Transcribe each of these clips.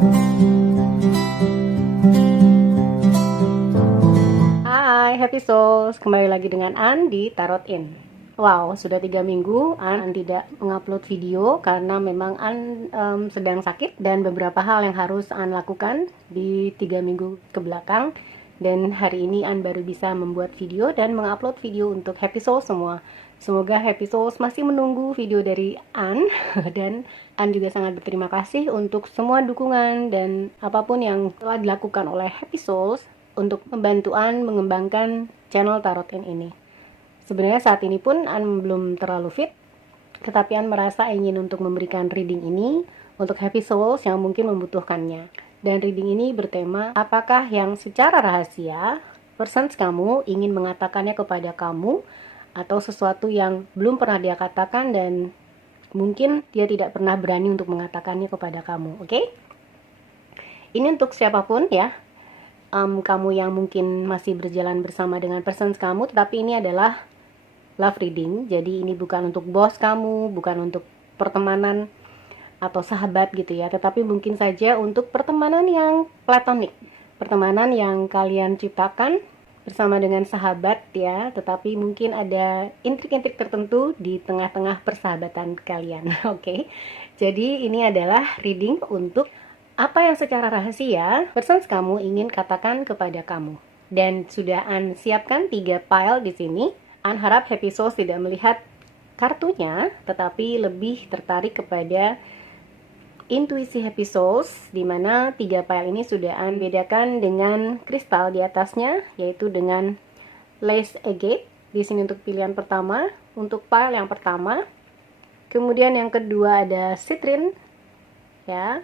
Hai Happy Souls, kembali lagi dengan An di Tarot In. Wow, sudah 3 minggu An tidak mengupload video karena memang An sedang sakit dan beberapa hal yang harus An lakukan di 3 minggu ke belakang. Dan hari ini An baru bisa membuat video dan mengupload video untuk Happy Souls semua. Semoga Happy Souls masih menunggu video dari An dan An juga sangat berterima kasih untuk semua dukungan dan apapun yang telah dilakukan oleh Happy Souls untuk membantu An mengembangkan channel Tarot In ini. Sebenarnya saat ini pun An belum terlalu fit, tetapi An merasa ingin untuk memberikan reading ini untuk Happy Souls yang mungkin membutuhkannya. Dan reading ini bertema, apakah yang secara rahasia persons kamu ingin mengatakannya kepada kamu, atau sesuatu yang belum pernah dia katakan dan mungkin dia tidak pernah berani untuk mengatakannya kepada kamu, oke? Ini untuk siapapun ya, kamu yang mungkin masih berjalan bersama dengan persons kamu, tetapi ini adalah love reading, jadi ini bukan untuk bos kamu, bukan untuk pertemanan atau sahabat gitu ya, tetapi mungkin saja untuk pertemanan yang platonik, pertemanan yang kalian ciptakan bersama dengan sahabat ya, tetapi mungkin ada intrik-intrik tertentu di tengah-tengah persahabatan kalian. Oke. Jadi ini adalah reading untuk apa yang secara rahasia persons kamu ingin katakan kepada kamu. Dan sudah An siapkan 3 file di sini. An harap Happy Souls tidak melihat kartunya, tetapi lebih tertarik kepada intuisi Happy Souls, di mana 3 file ini sudah An bedakan dengan kristal di atasnya, yaitu dengan lace agate. Di sini untuk pilihan pertama, untuk file yang pertama. Kemudian yang kedua ada citrine, ya.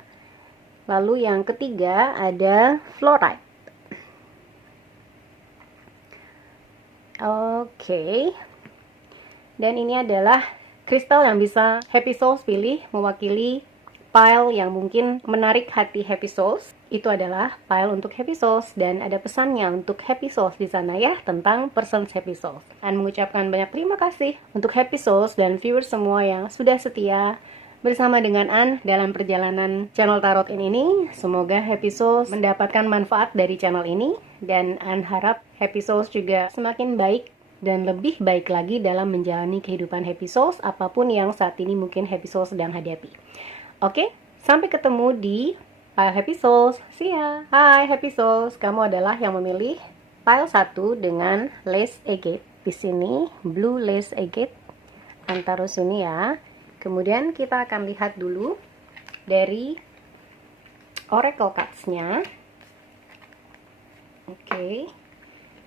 Lalu yang ketiga ada fluorite. Oke. Dan ini adalah kristal yang bisa Happy Souls pilih mewakili file yang mungkin menarik hati Happy Souls. Itu adalah file untuk Happy Souls dan ada pesannya untuk Happy Souls di sana ya, tentang persons Happy Souls. Dan mengucapkan banyak terima kasih untuk Happy Souls dan viewers semua yang sudah setia bersama dengan An dalam perjalanan channel Tarot ini. Semoga Happy Souls mendapatkan manfaat dari channel ini, dan An harap Happy Souls juga semakin baik dan lebih baik lagi dalam menjalani kehidupan Happy Souls apapun yang saat ini mungkin Happy Souls sedang hadapi. Oke, sampai ketemu di file Happy Souls. See ya. Hai Happy Souls, kamu adalah yang memilih file 1 dengan lace agate. Di sini blue lace agate. An taruh sini ya. Kemudian kita akan lihat dulu dari oracle cards-nya. Oke.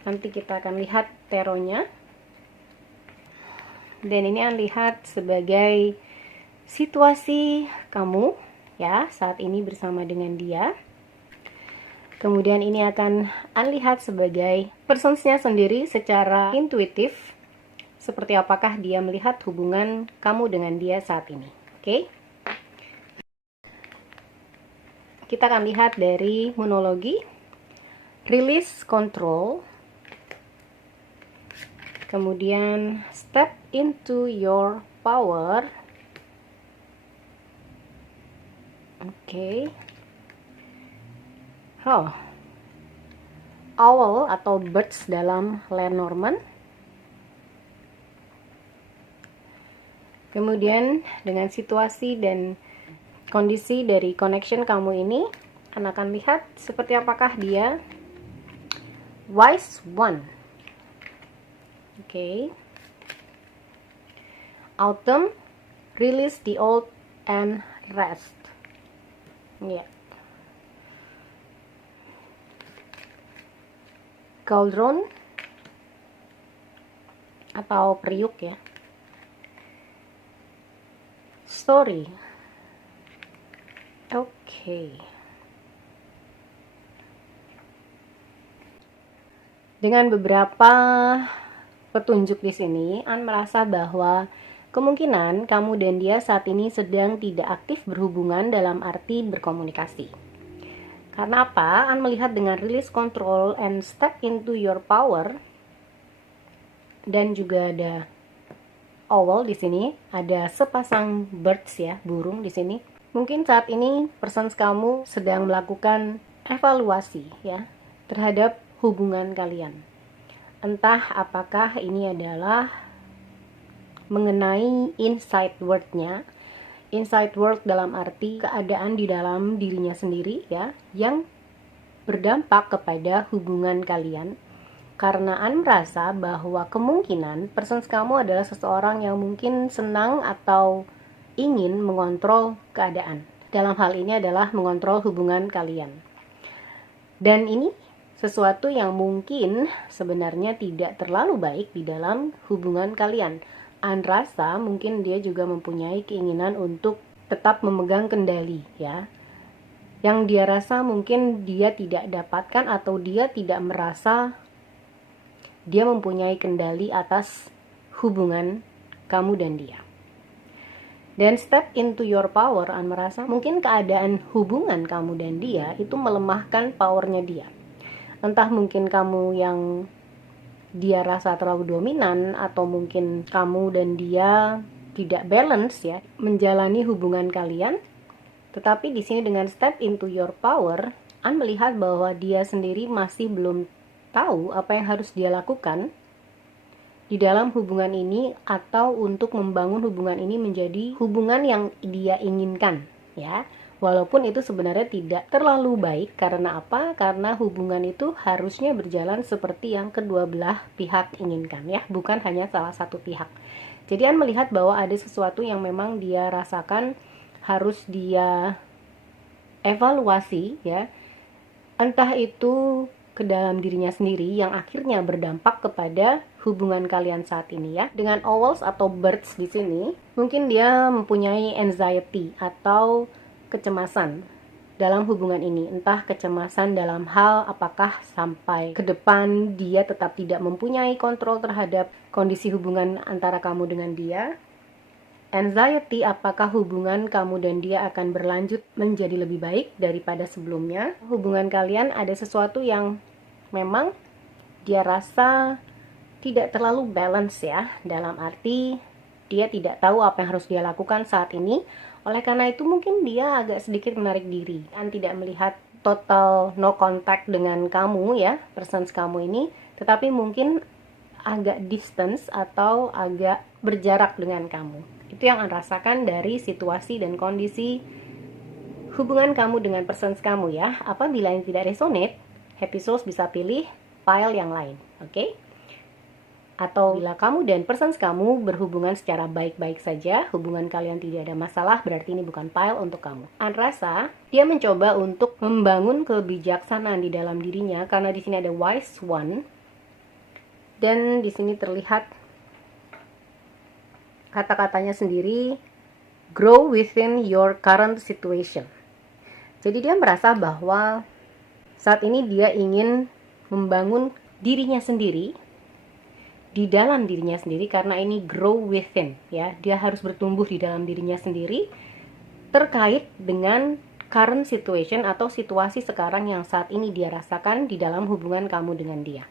Nanti kita akan lihat tarotnya. Dan ini An lihat sebagai situasi kamu ya saat ini bersama dengan dia. Kemudian ini akan An lihat sebagai personsnya sendiri secara intuitif, seperti apakah dia melihat hubungan kamu dengan dia saat ini. Oke. Kita akan lihat dari monologi, release control, kemudian step into your power. Oke. Owl atau birds dalam Lenormand. Kemudian dengan situasi dan kondisi dari connection kamu ini, akan lihat seperti apakah dia wise one. Oke. Autumn, release the old and rest. Ya. Cauldron atau periuk ya. Story. Oke. Dengan beberapa petunjuk di sini, An merasa bahwa kemungkinan kamu dan dia saat ini sedang tidak aktif berhubungan dalam arti berkomunikasi. Karena apa? An melihat dengan release control and step into your power, dan juga ada owl di sini, ada sepasang birds ya, burung di sini. Mungkin saat ini persons kamu sedang melakukan evaluasi ya terhadap hubungan kalian. Entah apakah ini adalah mengenai inside word-nya. Inside word dalam arti keadaan di dalam dirinya sendiri ya, yang berdampak kepada hubungan kalian. Karena An merasa bahwa kemungkinan persons kamu adalah seseorang yang mungkin senang atau ingin mengontrol keadaan. Dalam hal ini adalah mengontrol hubungan kalian. Dan ini sesuatu yang mungkin sebenarnya tidak terlalu baik di dalam hubungan kalian. An rasa mungkin dia juga mempunyai keinginan untuk tetap memegang kendali ya. Yang dia rasa mungkin dia tidak dapatkan atau dia tidak merasa dia mempunyai kendali atas hubungan kamu dan dia. Dan step into your power, An merasa mungkin keadaan hubungan kamu dan dia itu melemahkan powernya dia. Entah mungkin kamu yang dia rasa terlalu dominan, atau mungkin kamu dan dia tidak balance ya menjalani hubungan kalian. Tetapi di sini dengan step into your power, An melihat bahwa dia sendiri masih belum tahu apa yang harus dia lakukan di dalam hubungan ini, atau untuk membangun hubungan ini menjadi hubungan yang dia inginkan ya. Walaupun itu sebenarnya tidak terlalu baik. Karena apa? Karena hubungan itu harusnya berjalan seperti yang kedua belah pihak inginkan ya, bukan hanya salah satu pihak. Jadi An melihat bahwa ada sesuatu yang memang dia rasakan harus dia evaluasi ya. Entah itu ke dalam dirinya sendiri yang akhirnya berdampak kepada hubungan kalian saat ini ya. Dengan owls atau birds di sini, mungkin dia mempunyai anxiety atau kecemasan dalam hubungan ini. Entah kecemasan dalam hal apakah sampai ke depan dia tetap tidak mempunyai kontrol terhadap kondisi hubungan antara kamu dengan dia. Anxiety, apakah hubungan kamu dan dia akan berlanjut menjadi lebih baik daripada sebelumnya. Hubungan kalian ada sesuatu yang memang dia rasa tidak terlalu balance ya, dalam arti dia tidak tahu apa yang harus dia lakukan saat ini. Oleh karena itu mungkin dia agak sedikit menarik diri dan tidak melihat total no contact dengan kamu ya, persons kamu ini, tetapi mungkin agak distance atau agak berjarak dengan kamu. Itu yang An rasakan dari situasi dan kondisi hubungan kamu dengan persons kamu ya. Apabila yang tidak resonate, Happy Souls bisa pilih file yang lain, oke? Atau bila kamu dan persons kamu berhubungan secara baik-baik saja, hubungan kalian tidak ada masalah, berarti ini bukan file untuk kamu. An rasa dia mencoba untuk membangun kebijaksanaan di dalam dirinya karena di sini ada wise one. Dan di sini terlihat kata-katanya sendiri, grow within your current situation. Jadi dia merasa bahwa saat ini dia ingin membangun dirinya sendiri di dalam dirinya sendiri, karena ini grow within ya, dia harus bertumbuh di dalam dirinya sendiri terkait dengan current situation atau situasi sekarang yang saat ini dia rasakan di dalam hubungan kamu dengan dia.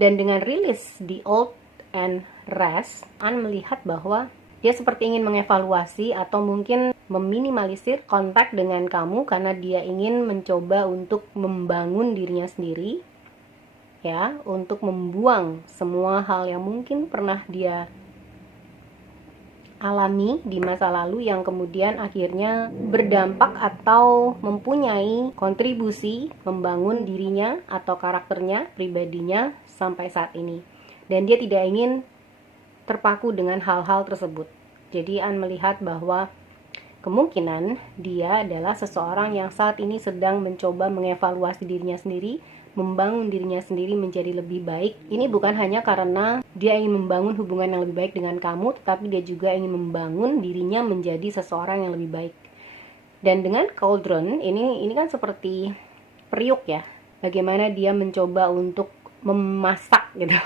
Dan dengan rilis the old and rest, An melihat bahwa dia seperti ingin mengevaluasi atau mungkin meminimalisir kontak dengan kamu karena dia ingin mencoba untuk membangun dirinya sendiri ya, untuk membuang semua hal yang mungkin pernah dia alami di masa lalu yang kemudian akhirnya berdampak atau mempunyai kontribusi membangun dirinya atau karakternya, pribadinya sampai saat ini. Dan dia tidak ingin terpaku dengan hal-hal tersebut. Jadi An melihat bahwa kemungkinan dia adalah seseorang yang saat ini sedang mencoba mengevaluasi dirinya sendiri, membangun dirinya sendiri menjadi lebih baik. Ini bukan hanya karena dia ingin membangun hubungan yang lebih baik dengan kamu, tetapi dia juga ingin membangun dirinya menjadi seseorang yang lebih baik. Dan dengan cauldron, ini kan seperti periuk ya. Bagaimana dia mencoba untuk memasak gitu.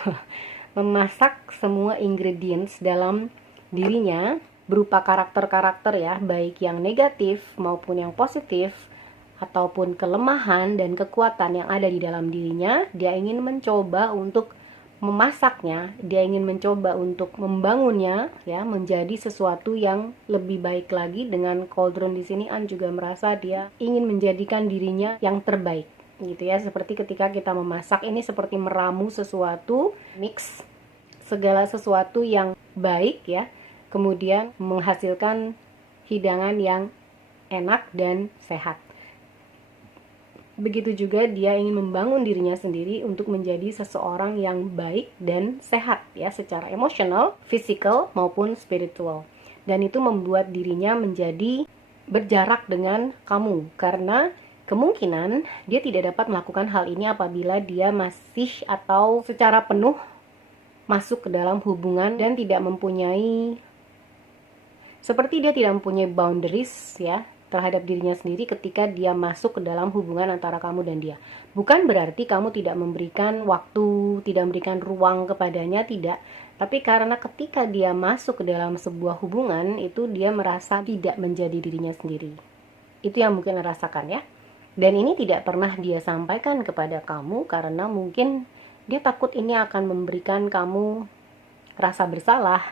Memasak semua ingredients dalam dirinya berupa karakter-karakter ya, baik yang negatif maupun yang positif, ataupun kelemahan dan kekuatan yang ada di dalam dirinya. Dia ingin mencoba untuk memasaknya, dia ingin mencoba untuk membangunnya ya menjadi sesuatu yang lebih baik lagi. Dengan cauldron di sini An juga merasa dia ingin menjadikan dirinya yang terbaik gitu ya. Seperti ketika kita memasak ini seperti meramu sesuatu, mix segala sesuatu yang baik ya, kemudian menghasilkan hidangan yang enak dan sehat. Begitu juga dia ingin membangun dirinya sendiri untuk menjadi seseorang yang baik dan sehat ya, secara emosional, fisikal maupun spiritual. Dan itu membuat dirinya menjadi berjarak dengan kamu, karena kemungkinan dia tidak dapat melakukan hal ini apabila dia masih atau secara penuh masuk ke dalam hubungan dan tidak mempunyai, seperti dia tidak mempunyai boundaries ya terhadap dirinya sendiri ketika dia masuk ke dalam hubungan antara kamu dan dia. Bukan berarti kamu tidak memberikan waktu, tidak memberikan ruang kepadanya, tidak. Tapi karena ketika dia masuk ke dalam sebuah hubungan, itu dia merasa tidak menjadi dirinya sendiri. Itu yang mungkin rasakan ya. Dan ini tidak pernah dia sampaikan kepada kamu karena mungkin dia takut ini akan memberikan kamu rasa bersalah,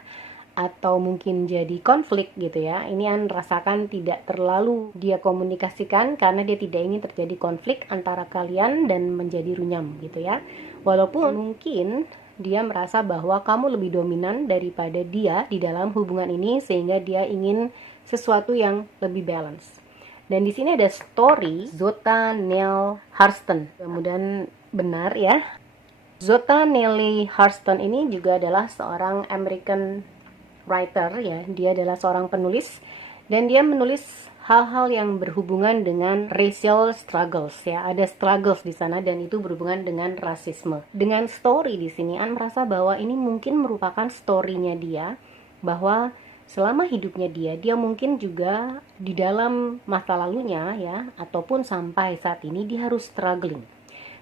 atau mungkin jadi konflik gitu ya. Ini An rasakan tidak terlalu dia komunikasikan karena dia tidak ingin terjadi konflik antara kalian dan menjadi runyam gitu ya. Walaupun mungkin dia merasa bahwa kamu lebih dominan daripada dia di dalam hubungan ini, sehingga dia ingin sesuatu yang lebih balance. Dan di sini ada story Zota Neale Hurston. Kemudian benar ya. Zota Neale Hurston ini juga adalah seorang American writer ya. Dia adalah seorang penulis dan dia menulis hal-hal yang berhubungan dengan racial struggles ya. Ada struggles di sana dan itu berhubungan dengan rasisme. Dengan story di sini An merasa bahwa ini mungkin merupakan story-nya dia, bahwa selama hidupnya dia mungkin juga di dalam masa lalunya ya, ataupun sampai saat ini dia harus struggling.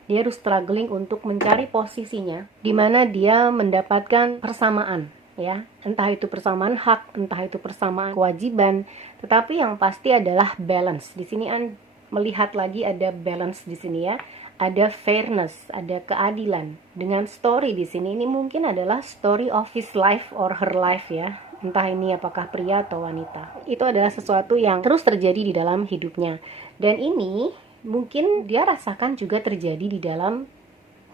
Dia harus struggling untuk mencari posisinya di mana dia mendapatkan persamaan ya, entah itu persamaan hak, entah itu persamaan kewajiban, tetapi yang pasti adalah balance. Di sini An melihat lagi ada balance di sini ya, ada fairness, ada keadilan. Dengan story di sini ini mungkin adalah story of his life or her life ya, entah ini apakah pria atau wanita. Itu adalah sesuatu yang terus terjadi di dalam hidupnya, dan ini mungkin dia rasakan juga terjadi di dalam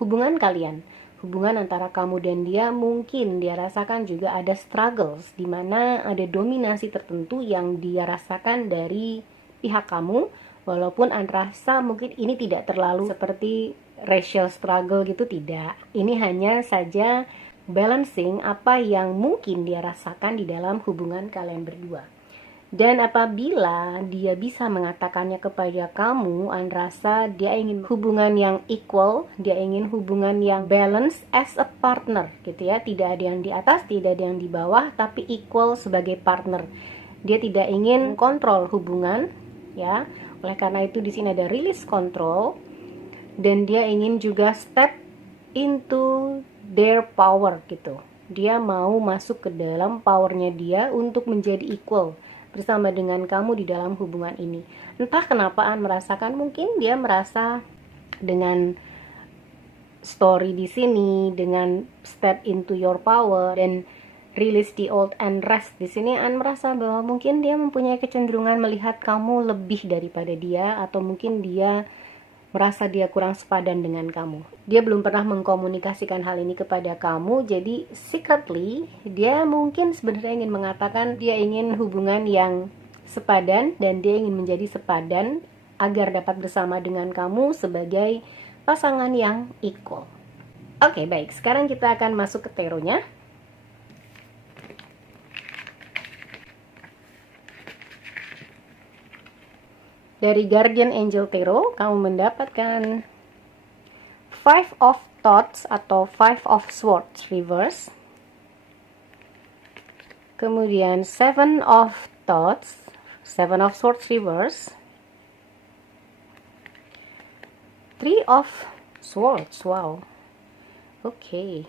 hubungan kalian. Hubungan antara kamu dan dia, mungkin dia rasakan juga ada struggles, di mana ada dominasi tertentu yang dia rasakan dari pihak kamu. Walaupun An rasa mungkin ini tidak terlalu seperti racial struggle gitu, tidak. Ini hanya saja balancing apa yang mungkin dia rasakan di dalam hubungan kalian berdua. Dan apabila dia bisa mengatakannya kepada kamu, An rasa dia ingin hubungan yang equal, dia ingin hubungan yang balance as a partner gitu ya. Tidak ada yang di atas, tidak ada yang di bawah, tapi equal sebagai partner. Dia tidak ingin kontrol hubungan ya. Oleh karena itu di sini ada release control, dan dia ingin juga step into their power gitu. Dia mau masuk ke dalam powernya dia untuk menjadi equal bersama dengan kamu di dalam hubungan ini. Entah kenapa An merasakan, mungkin dia merasa dengan story di sini, dengan step into your power dan release the old and rest di sini, An merasa bahwa mungkin dia mempunyai kecenderungan melihat kamu lebih daripada dia, atau mungkin dia merasa dia kurang sepadan dengan kamu. Dia belum pernah mengkomunikasikan hal ini kepada kamu, jadi secretly dia mungkin sebenarnya ingin mengatakan dia ingin hubungan yang sepadan, dan dia ingin menjadi sepadan agar dapat bersama dengan kamu sebagai pasangan yang equal. Oke, baik. Sekarang kita akan masuk ke taronya. Dari Guardian Angel Tarot, kamu mendapatkan Five of Thoughts atau Five of Swords reverse. Kemudian Seven of Thoughts, Seven of Swords reverse. Three of Swords, wow. Okay.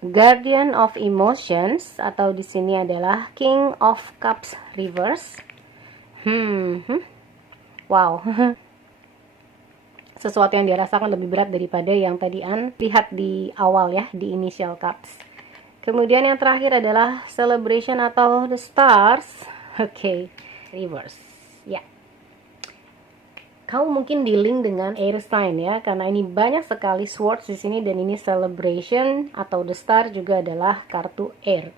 Guardian of Emotions atau di sini adalah King of Cups reverse. Wow. sesuatu yang dia rasakan lebih berat daripada yang tadi An lihat di awal ya, di initial cups. Kemudian yang terakhir adalah celebration atau the stars. Oke, reverse. Ya. Kamu mungkin dealing dengan air sign ya, karena ini banyak sekali swords di sini dan ini celebration atau the star juga adalah kartu air.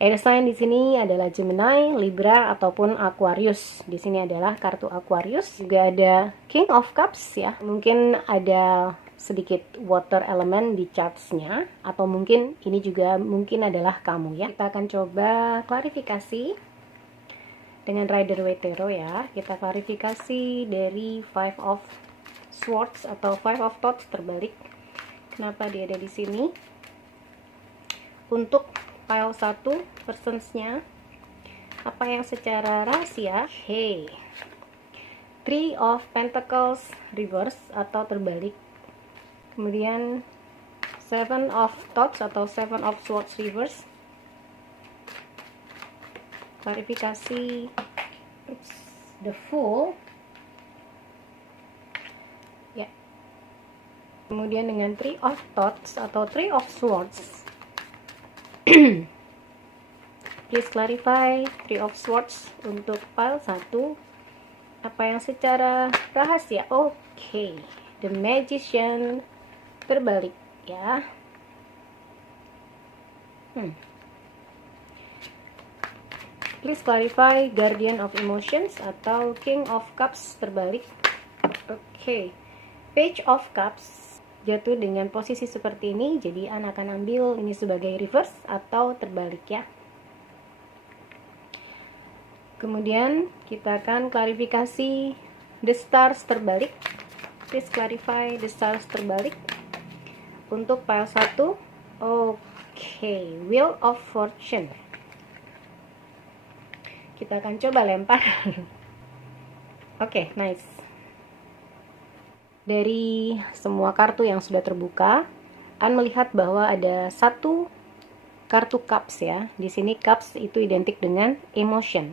Air sign di sini adalah Gemini, Libra ataupun Aquarius. Di sini adalah kartu Aquarius. Juga ada King of Cups ya. Mungkin ada sedikit water element di chartsnya, atau mungkin ini juga mungkin adalah kamu ya. Kita akan coba klarifikasi dengan Rider Waite Tarot ya. Kita klarifikasi dari Five of Swords atau Five of Thoughts terbalik. Kenapa dia ada di sini? Untuk pile 1 personsnya, apa yang secara rahasia? Hey, Three of Pentacles reverse atau terbalik. Kemudian Seven of Thoughts atau Seven of Swords reverse. Klarifikasi the Fool ya. Kemudian dengan Three of Thoughts atau Three of Swords. Please clarify Three of Swords untuk pile 1, apa yang secara rahasia? Oke, The Magician terbalik ya. Please clarify Guardian of Emotions atau King of Cups terbalik. Oke, Page of Cups jatuh dengan posisi seperti ini, jadi An akan ambil ini sebagai reverse atau terbalik ya. Kemudian kita akan klarifikasi the stars terbalik. Please clarify the stars terbalik untuk pile 1. Oke, Wheel of Fortune. Kita akan coba lempar. Oke, nice. Dari semua kartu yang sudah terbuka, An melihat bahwa ada 1 kartu cups ya. Di sini cups itu identik dengan emotion.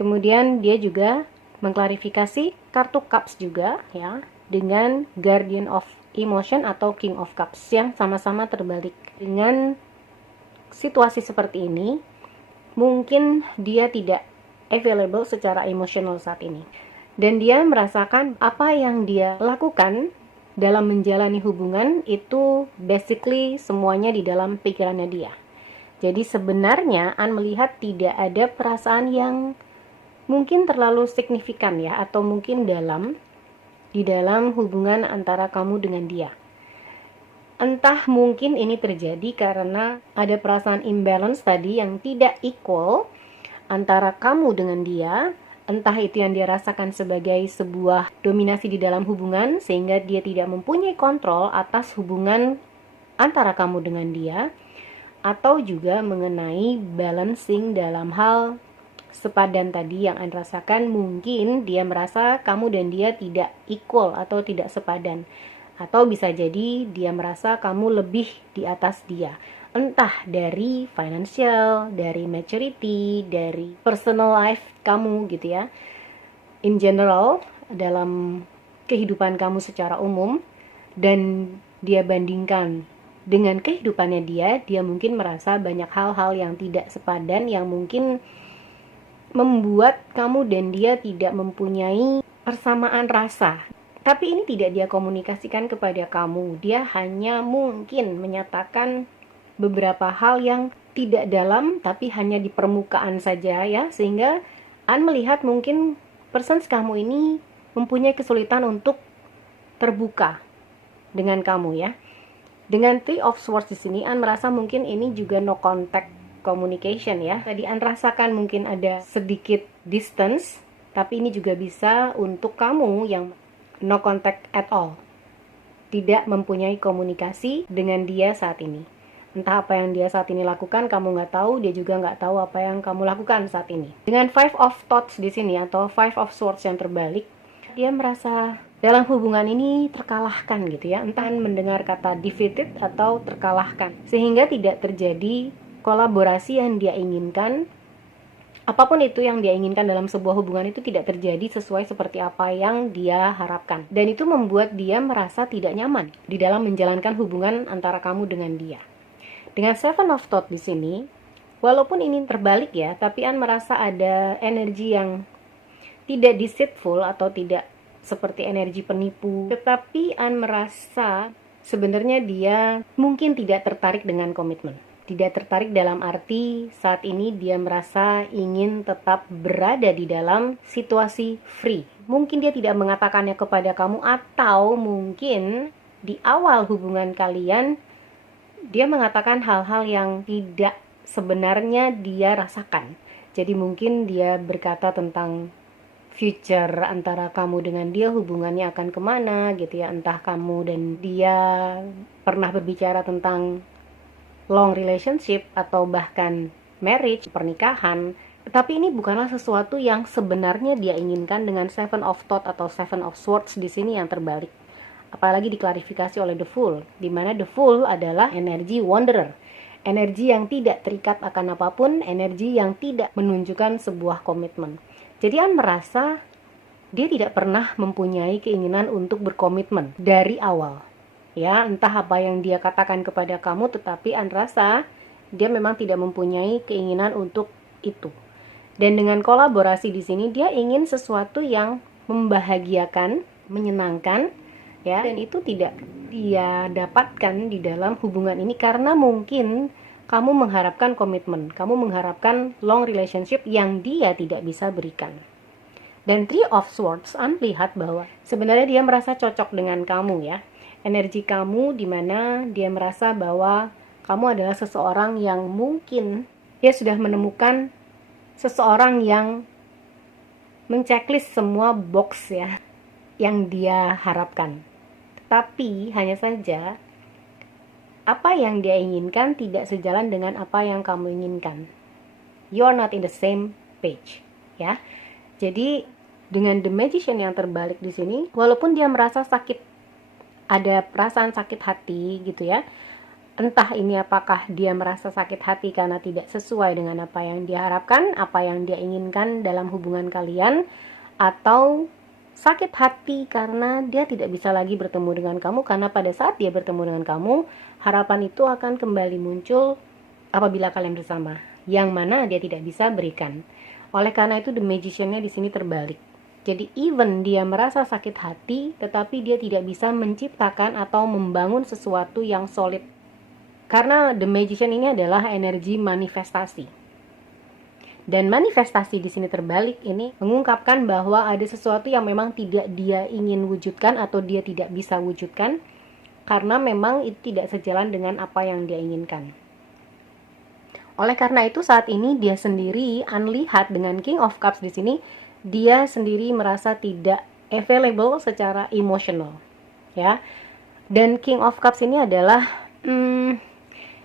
Kemudian dia juga mengklarifikasi kartu cups juga ya dengan Guardian of Emotion atau King of Cups yang sama-sama terbalik. Dengan situasi seperti ini, mungkin dia tidak available secara emosional saat ini. Dan dia merasakan apa yang dia lakukan dalam menjalani hubungan itu basically semuanya di dalam pikirannya dia. Jadi sebenarnya An melihat tidak ada perasaan yang mungkin terlalu signifikan ya, atau mungkin di dalam hubungan antara kamu dengan dia. Entah mungkin ini terjadi karena ada perasaan imbalance tadi yang tidak equal antara kamu dengan dia. Entah itu yang dia rasakan sebagai sebuah dominasi di dalam hubungan sehingga dia tidak mempunyai kontrol atas hubungan antara kamu dengan dia, atau juga mengenai balancing dalam hal sepadan tadi yang Anda rasakan. Mungkin dia merasa kamu dan dia tidak equal atau tidak sepadan, atau bisa jadi dia merasa kamu lebih di atas dia, entah dari financial, dari maturity, dari personal life kamu gitu ya, in general dalam kehidupan kamu secara umum. Dan dia bandingkan dengan kehidupannya dia mungkin merasa banyak hal-hal yang tidak sepadan yang mungkin membuat kamu dan dia tidak mempunyai persamaan rasa. Tapi ini tidak dia komunikasikan kepada kamu. Dia hanya mungkin menyatakan beberapa hal yang tidak dalam tapi hanya di permukaan saja ya, sehingga An melihat mungkin persons kamu ini mempunyai kesulitan untuk terbuka dengan kamu ya. Dengan Three of Swords di sini An merasa mungkin ini juga no contact communication ya. Tadi An rasakan mungkin ada sedikit distance, tapi ini juga bisa untuk kamu yang no contact at all, tidak mempunyai komunikasi dengan dia saat ini. Entah apa yang dia saat ini lakukan kamu nggak tahu, dia juga nggak tahu apa yang kamu lakukan saat ini. Dengan Five of Thoughts di sini atau Five of Swords yang terbalik, dia merasa dalam hubungan ini terkalahkan gitu ya, entah mendengar kata defeated atau terkalahkan, sehingga tidak terjadi kolaborasi yang dia inginkan, apapun itu yang dia inginkan dalam sebuah hubungan itu tidak terjadi sesuai seperti apa yang dia harapkan. Dan itu membuat dia merasa tidak nyaman di dalam menjalankan hubungan antara kamu dengan dia. Dengan Seven of Thoughts di sini, walaupun ini terbalik ya, tapi An merasa ada energi yang tidak deceitful atau tidak seperti energi penipu. Tetapi An merasa sebenarnya dia mungkin tidak tertarik dengan komitmen. Tidak tertarik dalam arti saat ini dia merasa ingin tetap berada di dalam situasi free. Mungkin dia tidak mengatakannya kepada kamu, atau mungkin di awal hubungan kalian dia mengatakan hal-hal yang tidak sebenarnya dia rasakan. Jadi mungkin dia berkata tentang future antara kamu dengan dia, hubungannya akan kemana gitu ya. Entah kamu dan dia pernah berbicara tentang long relationship atau bahkan marriage, pernikahan. Tetapi ini bukanlah sesuatu yang sebenarnya dia inginkan dengan Seven of Thoughts atau Seven of Swords di sini yang terbalik. Apalagi diklarifikasi oleh The Fool, di mana The Fool adalah energi wanderer. Energi yang tidak terikat akan apapun, energi yang tidak menunjukkan sebuah komitmen. Jadi An merasa dia tidak pernah mempunyai keinginan untuk berkomitmen dari awal. Ya, entah apa yang dia katakan kepada kamu, tetapi An rasa dia memang tidak mempunyai keinginan untuk itu. Dan dengan kolaborasi di sini dia ingin sesuatu yang membahagiakan, menyenangkan, ya, dan itu tidak dia dapatkan di dalam hubungan ini karena mungkin kamu mengharapkan komitmen, kamu mengharapkan long relationship yang dia tidak bisa berikan. Dan Three of Swords, An lihat bahwa sebenarnya dia merasa cocok dengan kamu ya. Energi kamu di mana dia merasa bahwa kamu adalah seseorang yang mungkin dia sudah menemukan seseorang yang menceklis semua box ya yang dia harapkan. Tapi hanya saja apa yang dia inginkan tidak sejalan dengan apa yang kamu inginkan. You're not in the same page, ya. Jadi dengan The Magician yang terbalik di sini, walaupun dia merasa sakit, ada perasaan sakit hati gitu ya. Entah ini apakah dia merasa sakit hati karena tidak sesuai dengan apa yang dia harapkan, apa yang dia inginkan dalam hubungan kalian, atau sakit hati karena dia tidak bisa lagi bertemu dengan kamu, karena pada saat dia bertemu dengan kamu, harapan itu akan kembali muncul apabila kalian bersama, yang mana dia tidak bisa berikan. Oleh karena itu The Magician-nya di sini terbalik. Jadi even dia merasa sakit hati, tetapi dia tidak bisa menciptakan atau membangun sesuatu yang solid. Karena The Magician ini adalah energi manifestasi. Dan manifestasi di sini terbalik ini mengungkapkan bahwa ada sesuatu yang memang tidak dia ingin wujudkan atau dia tidak bisa wujudkan karena memang itu tidak sejalan dengan apa yang dia inginkan. Oleh karena itu saat ini dia sendiri, An lihat dengan King of Cups di sini, dia sendiri merasa tidak available secara emosional, ya. Dan King of Cups ini adalah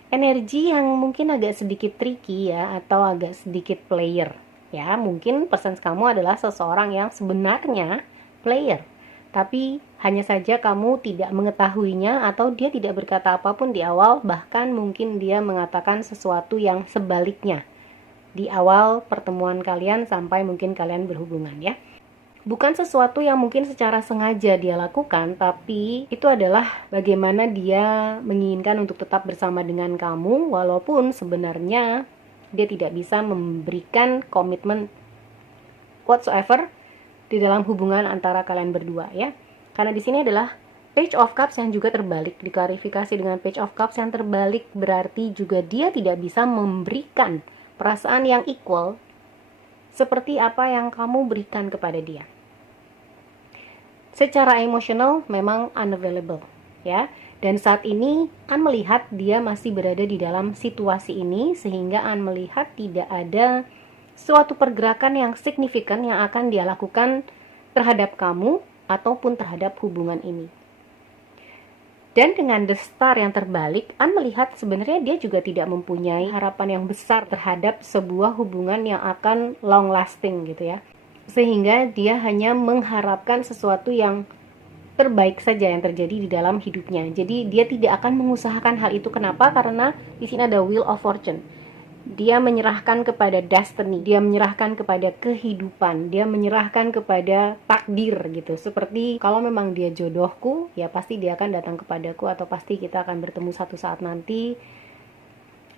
energi yang mungkin agak sedikit tricky ya, atau agak sedikit player ya. Mungkin persons kamu adalah seseorang yang sebenarnya player, tapi hanya saja kamu tidak mengetahuinya atau dia tidak berkata apapun di awal, bahkan mungkin dia mengatakan sesuatu yang sebaliknya di awal pertemuan kalian sampai mungkin kalian berhubungan ya. Bukan sesuatu yang mungkin secara sengaja dia lakukan, tapi itu adalah bagaimana dia menginginkan untuk tetap bersama dengan kamu walaupun sebenarnya dia tidak bisa memberikan komitmen whatsoever di dalam hubungan antara kalian berdua ya. Karena di sini adalah Page of Cups yang juga terbalik, diklarifikasi dengan Page of Cups yang terbalik berarti juga dia tidak bisa memberikan perasaan yang equal seperti apa yang kamu berikan kepada dia. Secara emosional memang unavailable ya. Dan saat ini An melihat dia masih berada di dalam situasi ini sehingga An melihat tidak ada suatu pergerakan yang signifikan yang akan dia lakukan terhadap kamu ataupun terhadap hubungan ini. Dan dengan The Star yang terbalik, An melihat sebenarnya dia juga tidak mempunyai harapan yang besar terhadap sebuah hubungan yang akan long lasting gitu ya. Sehingga dia hanya mengharapkan sesuatu yang terbaik saja yang terjadi di dalam hidupnya. Jadi dia tidak akan mengusahakan hal itu. Kenapa? Karena di sini ada Wheel of Fortune. Dia menyerahkan kepada destiny, dia menyerahkan kepada kehidupan, dia menyerahkan kepada takdir gitu. Seperti kalau memang dia jodohku, ya pasti dia akan datang kepadaku, atau pasti kita akan bertemu satu saat nanti.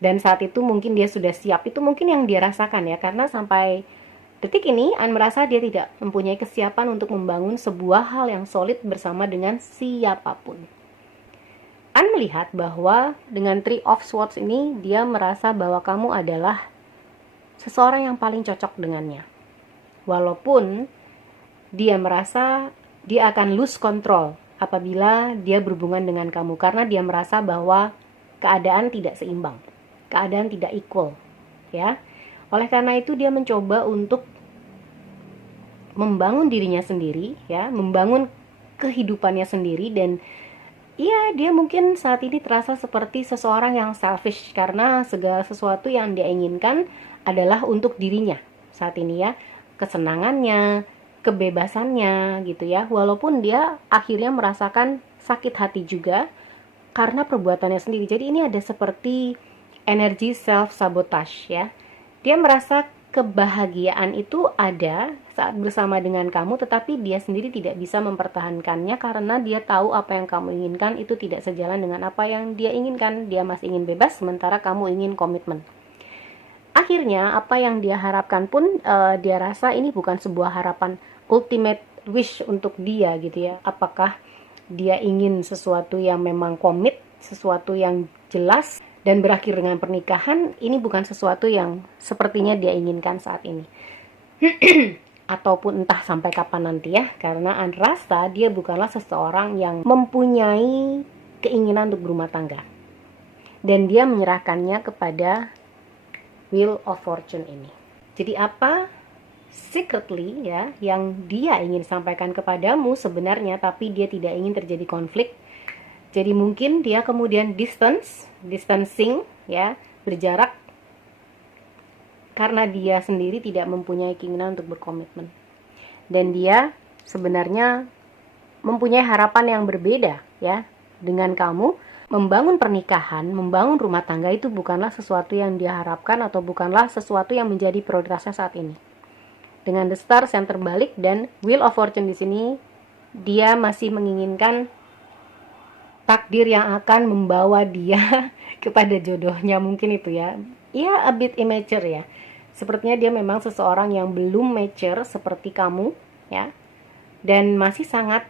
Dan saat itu mungkin dia sudah siap. Itu mungkin yang dia rasakan ya, karena sampai detik ini An merasa dia tidak mempunyai kesiapan untuk membangun sebuah hal yang solid bersama dengan siapapun. An melihat bahwa dengan Three of Swords ini, dia merasa bahwa kamu adalah seseorang yang paling cocok dengannya. Walaupun dia merasa dia akan lose control apabila dia berhubungan dengan kamu, karena dia merasa bahwa keadaan tidak seimbang, keadaan tidak equal, ya. Oleh karena itu dia mencoba untuk membangun dirinya sendiri, ya, membangun kehidupannya sendiri. Dan iya, dia mungkin saat ini terasa seperti seseorang yang selfish karena segala sesuatu yang dia inginkan adalah untuk dirinya saat ini ya. Kesenangannya, kebebasannya gitu ya. Walaupun dia akhirnya merasakan sakit hati juga karena perbuatannya sendiri. Jadi ini ada seperti energi self-sabotage ya. Dia merasa kebahagiaan itu ada saat bersama dengan kamu, tetapi dia sendiri tidak bisa mempertahankannya karena dia tahu apa yang kamu inginkan itu tidak sejalan dengan apa yang dia inginkan. Dia masih ingin bebas, sementara kamu ingin komitmen. Akhirnya apa yang dia harapkan pun dia rasa ini bukan sebuah harapan ultimate wish untuk dia gitu ya. Apakah dia ingin sesuatu yang memang komit, sesuatu yang jelas dan berakhir dengan pernikahan? Ini bukan sesuatu yang sepertinya dia inginkan saat ini. Ataupun entah sampai kapan nanti ya, karena An rasa dia bukanlah seseorang yang mempunyai keinginan untuk berumah tangga. Dan dia menyerahkannya kepada Wheel of Fortune ini. Jadi apa secretly ya yang dia ingin sampaikan kepadamu sebenarnya, tapi dia tidak ingin terjadi konflik. Jadi mungkin dia kemudian distancing ya, berjarak karena dia sendiri tidak mempunyai keinginan untuk berkomitmen. Dan dia sebenarnya mempunyai harapan yang berbeda ya dengan kamu. Membangun pernikahan, membangun rumah tangga itu bukanlah sesuatu yang dia harapkan atau bukanlah sesuatu yang menjadi prioritasnya saat ini. Dengan The Stars yang terbalik dan Wheel of Fortune di sini, dia masih menginginkan takdir yang akan membawa dia kepada jodohnya, mungkin itu ya. Iya, a bit immature ya. Sepertinya dia memang seseorang yang belum mature seperti kamu ya. Dan masih sangat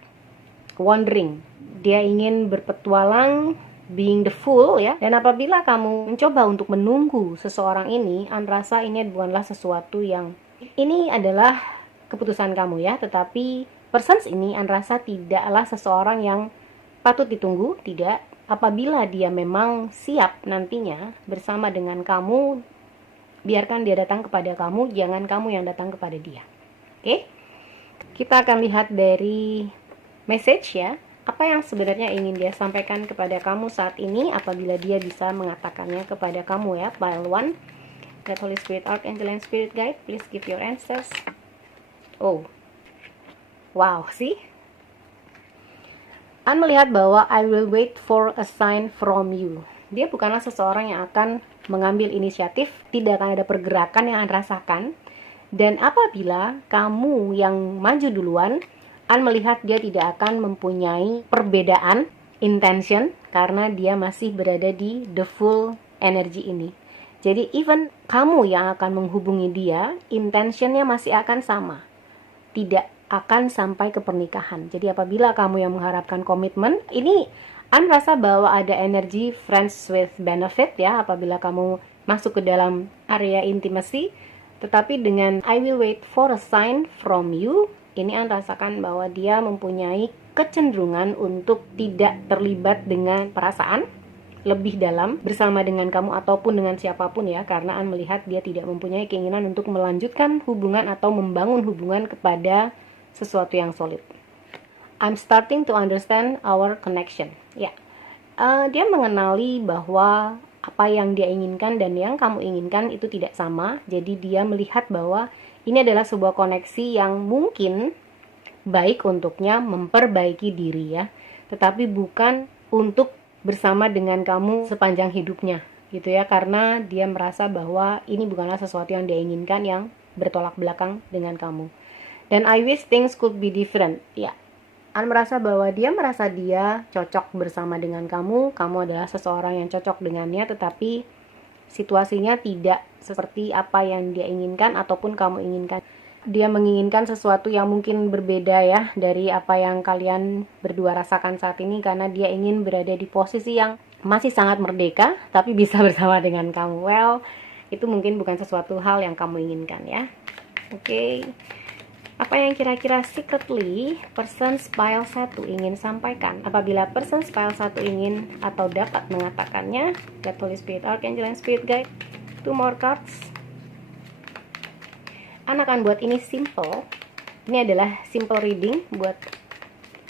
wondering. Dia ingin berpetualang, being the fool ya. Dan apabila kamu mencoba untuk menunggu seseorang ini, An rasa ini bukanlah sesuatu yang, ini adalah keputusan kamu ya. Tetapi persons ini An rasa tidaklah seseorang yang patut ditunggu, tidak. Apabila dia memang siap nantinya bersama dengan kamu, biarkan dia datang kepada kamu, jangan kamu yang datang kepada dia. Oke? Kita akan lihat dari message ya, apa yang sebenarnya ingin dia sampaikan kepada kamu saat ini apabila dia bisa mengatakannya kepada kamu ya. Pile 1, Let Holy Spirit, Archangel and Spirit Guide, please give your answers. Oh, wow, see? An melihat bahwa I will wait for a sign from you. Dia bukanlah seseorang yang akan mengambil inisiatif, tidak akan ada pergerakan yang An rasakan. Dan apabila kamu yang maju duluan, An melihat dia tidak akan mempunyai perbedaan intention karena dia masih berada di the full energy ini. Jadi even kamu yang akan menghubungi dia, intentionnya masih akan sama. Tidak akan sampai ke pernikahan. Jadi apabila kamu yang mengharapkan komitmen, ini An rasa bahwa ada energi friends with benefit ya apabila kamu masuk ke dalam area intimacy. Tetapi dengan I will wait for a sign from you, ini An rasakan bahwa dia mempunyai kecenderungan untuk tidak terlibat dengan perasaan lebih dalam bersama dengan kamu ataupun dengan siapapun ya, karena An melihat dia tidak mempunyai keinginan untuk melanjutkan hubungan atau membangun hubungan kepada sesuatu yang solid. I'm starting to understand our connection. Ya, dia mengenali bahwa apa yang dia inginkan dan yang kamu inginkan itu tidak sama. Jadi dia melihat bahwa ini adalah sebuah koneksi yang mungkin baik untuknya memperbaiki diri ya, tetapi bukan untuk bersama dengan kamu sepanjang hidupnya. gitu ya, karena dia merasa bahwa ini bukanlah sesuatu yang dia inginkan yang bertolak belakang dengan kamu. Dan I wish things could be different. Ya, An merasa bahwa dia cocok bersama dengan kamu adalah seseorang yang cocok dengannya, tetapi situasinya tidak seperti apa yang dia inginkan ataupun kamu inginkan. Dia menginginkan sesuatu yang mungkin berbeda ya dari apa yang kalian berdua rasakan saat ini, karena dia ingin berada di posisi yang masih sangat merdeka tapi bisa bersama dengan kamu. Well, itu mungkin bukan sesuatu hal yang kamu inginkan ya. Oke. Apa yang kira-kira secretly person pile 1 ingin sampaikan? Apabila person pile 1 ingin atau dapat mengatakannya, God, Holy Spirit, Archangel, and Spirit Guide, 2 more cards. An akan buat ini simple. Ini adalah simple reading buat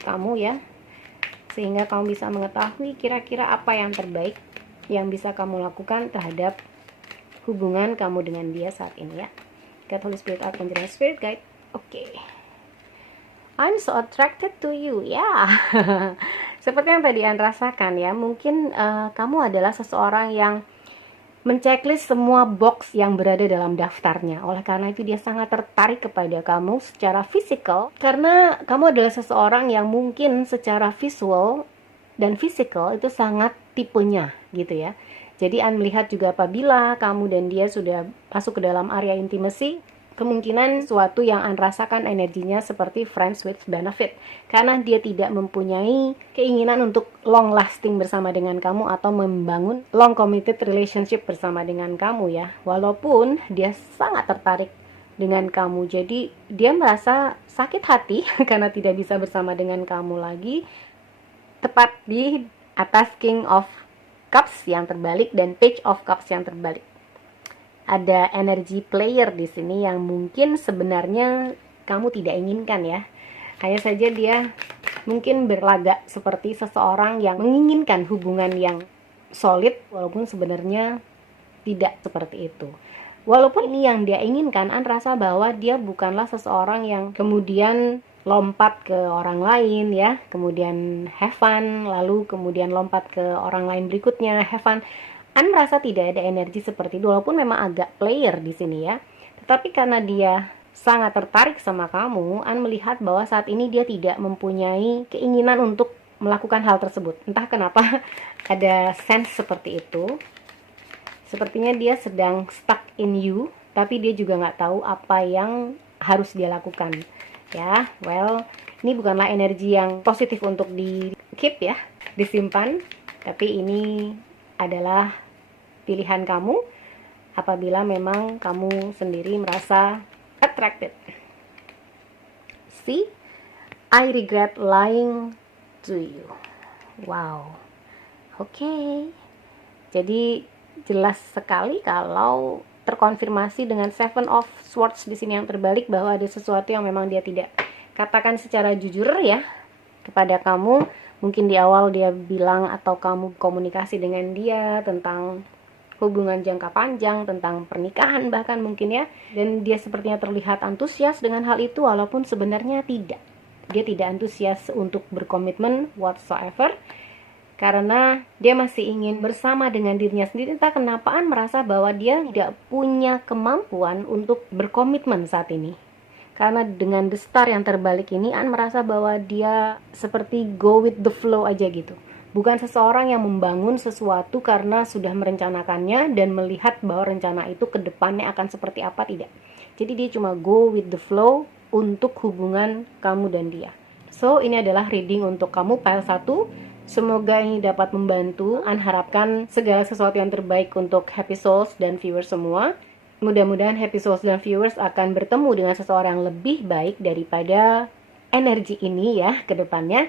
kamu ya, sehingga kamu bisa mengetahui kira-kira apa yang terbaik yang bisa kamu lakukan terhadap hubungan kamu dengan dia saat ini ya. God, Holy Spirit, Archangel, and Spirit Guide. Oke. I'm so attracted to you. Ya. Seperti yang tadi An rasakan ya, mungkin kamu adalah seseorang yang menceklis semua box yang berada dalam daftarnya. Oleh karena itu dia sangat tertarik kepada kamu secara fisikal, karena kamu adalah seseorang yang mungkin secara visual dan fisikal itu sangat tipenya gitu ya. Jadi An melihat juga apabila kamu dan dia sudah masuk ke dalam area intimacy, kemungkinan sesuatu yang An rasakan energinya seperti friends with benefit, karena dia tidak mempunyai keinginan untuk long lasting bersama dengan kamu atau membangun long committed relationship bersama dengan kamu ya, walaupun dia sangat tertarik dengan kamu. Jadi dia merasa sakit hati karena tidak bisa bersama dengan kamu lagi, tepat di atas King of Cups yang terbalik dan Page of Cups yang terbalik. Ada energy player di sini yang mungkin sebenarnya kamu tidak inginkan ya. Hanya saja dia mungkin berlagak seperti seseorang yang menginginkan hubungan yang solid, walaupun sebenarnya tidak seperti itu. Walaupun ini yang dia inginkan, An rasa bahwa dia bukanlah seseorang yang kemudian lompat ke orang lain ya, kemudian have fun, lalu kemudian lompat ke orang lain berikutnya, have fun. An merasa tidak ada energi seperti itu, walaupun memang agak player di sini ya. Tetapi karena dia sangat tertarik sama kamu, An melihat bahwa saat ini dia tidak mempunyai keinginan untuk melakukan hal tersebut. Entah kenapa ada sense seperti itu. Sepertinya dia sedang stuck in you, tapi dia juga nggak tahu apa yang harus dia lakukan. Ya, well, ini bukanlah energi yang positif untuk di keep ya, disimpan. Tapi ini adalah pilihan kamu apabila memang kamu sendiri merasa attracted. See, I regret lying to you. Wow. Oke. Jadi jelas sekali kalau terkonfirmasi dengan Seven of Swords di sini yang terbalik bahwa ada sesuatu yang memang dia tidak katakan secara jujur ya kepada kamu. Mungkin di awal dia bilang atau kamu komunikasi dengan dia tentang hubungan jangka panjang, tentang pernikahan bahkan mungkin ya, dan dia sepertinya terlihat antusias dengan hal itu walaupun sebenarnya tidak. Dia tidak antusias untuk berkomitmen whatsoever karena dia masih ingin bersama dengan dirinya sendiri. Entah kenapa An merasa bahwa dia tidak punya kemampuan untuk berkomitmen saat ini. Karena dengan the star yang terbalik ini, An merasa bahwa dia seperti go with the flow aja gitu. Bukan seseorang yang membangun sesuatu karena sudah merencanakannya dan melihat bahwa rencana itu ke depannya akan seperti apa, tidak. Jadi dia cuma go with the flow untuk hubungan kamu dan dia. So, ini adalah reading untuk kamu pile 1. Semoga ini dapat membantu. An harapkan segala sesuatu yang terbaik untuk Happy Souls dan viewers semua. Mudah-mudahan Happy Souls dan viewers akan bertemu dengan seseorang yang lebih baik daripada energi ini ya ke depannya.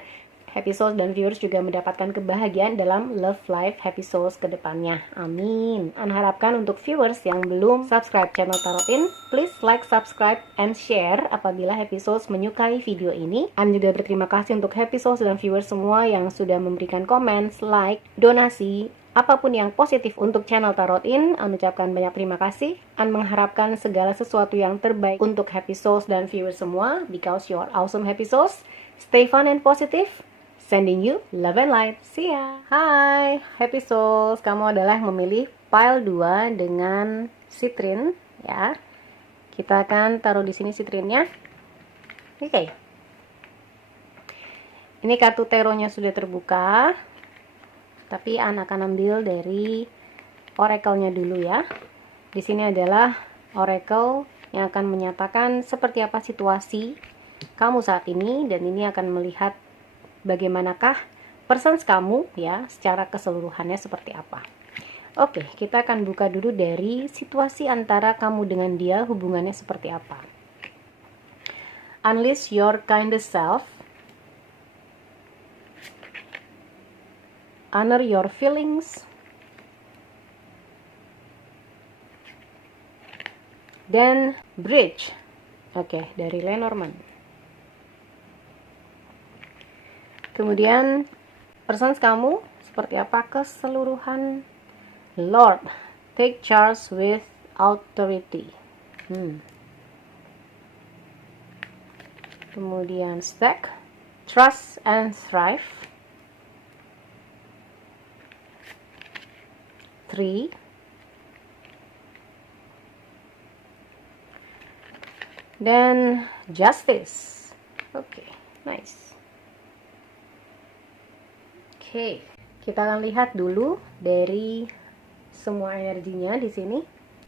Happy Souls dan viewers juga mendapatkan kebahagiaan dalam love life Happy Souls ke depannya. Amin. An harapkan untuk viewers yang belum subscribe channel Tarotin, please like, subscribe, and share apabila Happy Souls menyukai video ini. An juga berterima kasih untuk Happy Souls dan viewers semua yang sudah memberikan komen, like, donasi, apapun yang positif untuk channel Tarotin. An ucapkan banyak terima kasih. An mengharapkan segala sesuatu yang terbaik untuk Happy Souls dan viewers semua, because you are awesome Happy Souls. Stay fun and positive. Sending you love and light. See ya. Hai, Happy Souls. Kamu adalah yang memilih pile 2 dengan sitrin ya. Kita akan taruh di sini sitrinnya. Oke. Ini kartu taronya sudah terbuka. Tapi An akan ambil dari oracle-nya dulu ya. Di sini adalah oracle yang akan menyatakan seperti apa situasi kamu saat ini, dan ini akan melihat bagaimanakah persons kamu ya secara keseluruhannya seperti apa. Oke, kita akan buka dulu dari situasi antara kamu dengan dia, hubungannya seperti apa. Unleash your kindest self. Honor your feelings. Dan bridge. Oke, dari Lenormand. Kemudian persons kamu seperti apa keseluruhan. Lord, take charge with authority. Kemudian stack, trust and thrive. 3. Dan justice. Oke, nice. Oke, kita akan lihat dulu dari semua energinya di sini.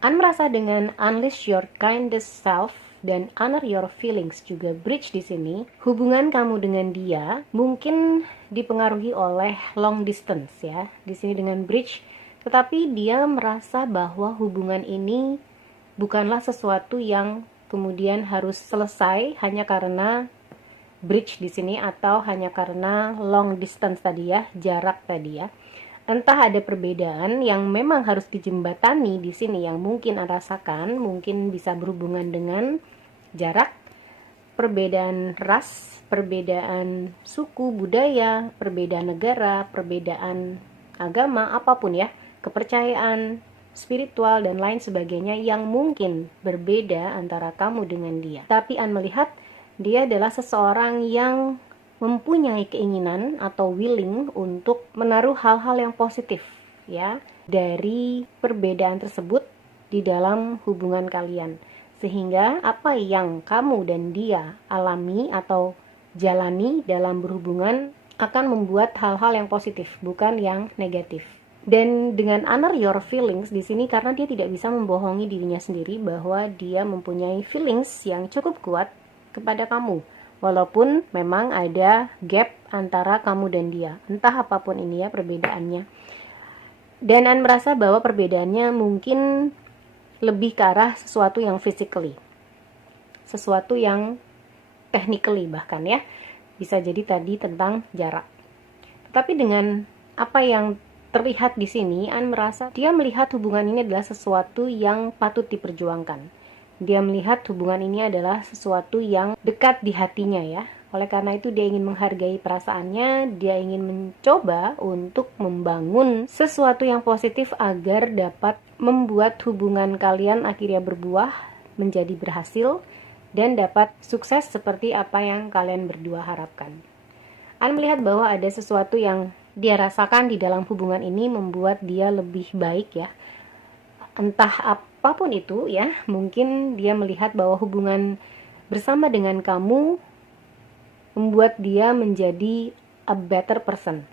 An merasa dengan unleash your kindest self dan honor your feelings juga bridge di sini. Hubungan kamu dengan dia mungkin dipengaruhi oleh long distance ya. Di sini dengan bridge, tetapi dia merasa bahwa hubungan ini bukanlah sesuatu yang kemudian harus selesai hanya karena bridge di sini atau hanya karena long distance tadi ya, jarak tadi ya. Entah ada perbedaan yang memang harus dijembatani di sini yang mungkin Anda rasakan, mungkin bisa berhubungan dengan jarak, perbedaan ras, perbedaan suku, budaya, perbedaan negara, perbedaan agama, apapun ya, kepercayaan, spiritual dan lain sebagainya yang mungkin berbeda antara kamu dengan dia. Tapi An melihat dia adalah seseorang yang mempunyai keinginan atau willing untuk menaruh hal-hal yang positif ya dari perbedaan tersebut di dalam hubungan kalian, sehingga apa yang kamu dan dia alami atau jalani dalam berhubungan akan membuat hal-hal yang positif, bukan yang negatif. Dan dengan honor your feelings di sini, karena dia tidak bisa membohongi dirinya sendiri bahwa dia mempunyai feelings yang cukup kuat kepada kamu. Walaupun memang ada gap antara kamu dan dia, entah apapun ini ya perbedaannya. Dan An merasa bahwa perbedaannya mungkin lebih ke arah sesuatu yang physically, sesuatu yang technically bahkan ya, bisa jadi tadi tentang jarak. Tetapi dengan apa yang terlihat di sini, An merasa dia melihat hubungan ini adalah sesuatu yang patut diperjuangkan. Dia melihat hubungan ini adalah sesuatu yang dekat di hatinya ya. Oleh karena itu dia ingin menghargai perasaannya, dia ingin mencoba untuk membangun sesuatu yang positif agar dapat membuat hubungan kalian akhirnya berbuah, menjadi berhasil, dan dapat sukses seperti apa yang kalian berdua harapkan. An melihat bahwa ada sesuatu yang dia rasakan di dalam hubungan ini membuat dia lebih baik ya. Entah apapun itu ya, mungkin dia melihat bahwa hubungan bersama dengan kamu membuat dia menjadi a better person.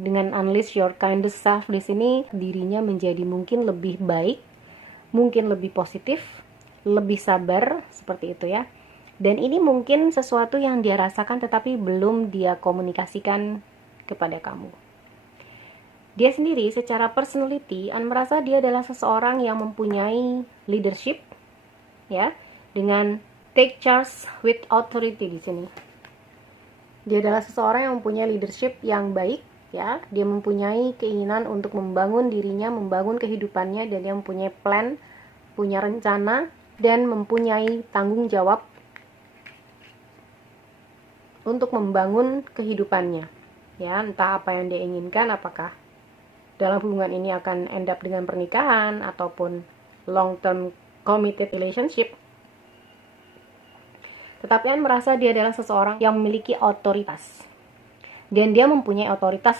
Dengan unleash your kindest self di sini, dirinya menjadi mungkin lebih baik, mungkin lebih positif, lebih sabar, seperti itu ya. Dan ini mungkin sesuatu yang dia rasakan tetapi belum dia komunikasikan kepada kamu. Dia sendiri secara personality, An merasa dia adalah seseorang yang mempunyai leadership ya, dengan take charge with authority di sini. Dia adalah seseorang yang mempunyai leadership yang baik ya, dia mempunyai keinginan untuk membangun dirinya, membangun kehidupannya, dan dia mempunyai plan, punya rencana, dan mempunyai tanggung jawab untuk membangun kehidupannya ya, entah apa yang dia inginkan, apakah dalam hubungan ini akan end up dengan pernikahan ataupun long term committed relationship. Tetapi An merasa dia adalah seseorang yang memiliki otoritas, dan dia mempunyai otoritas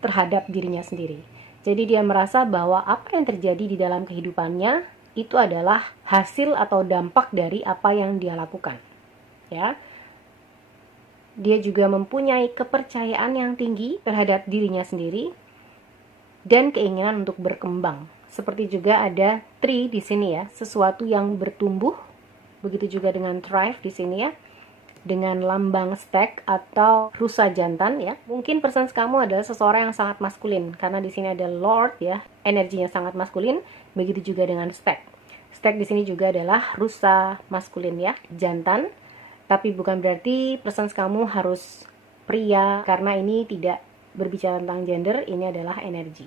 terhadap dirinya sendiri. Jadi dia merasa bahwa apa yang terjadi di dalam kehidupannya itu adalah hasil atau dampak dari apa yang dia lakukan. Ya. Dia juga mempunyai kepercayaan yang tinggi terhadap dirinya sendiri dan keinginan untuk berkembang. Seperti juga ada tree di sini ya, sesuatu yang bertumbuh. Begitu juga dengan thrive di sini ya, dengan lambang stag atau rusa jantan ya. Mungkin person kamu adalah seseorang yang sangat maskulin karena di sini ada Lord ya, energinya sangat maskulin. Begitu juga dengan stag. Stag di sini juga adalah rusa maskulin ya, jantan. Tapi bukan berarti person kamu harus pria karena ini tidak berbicara tentang gender, ini adalah energi.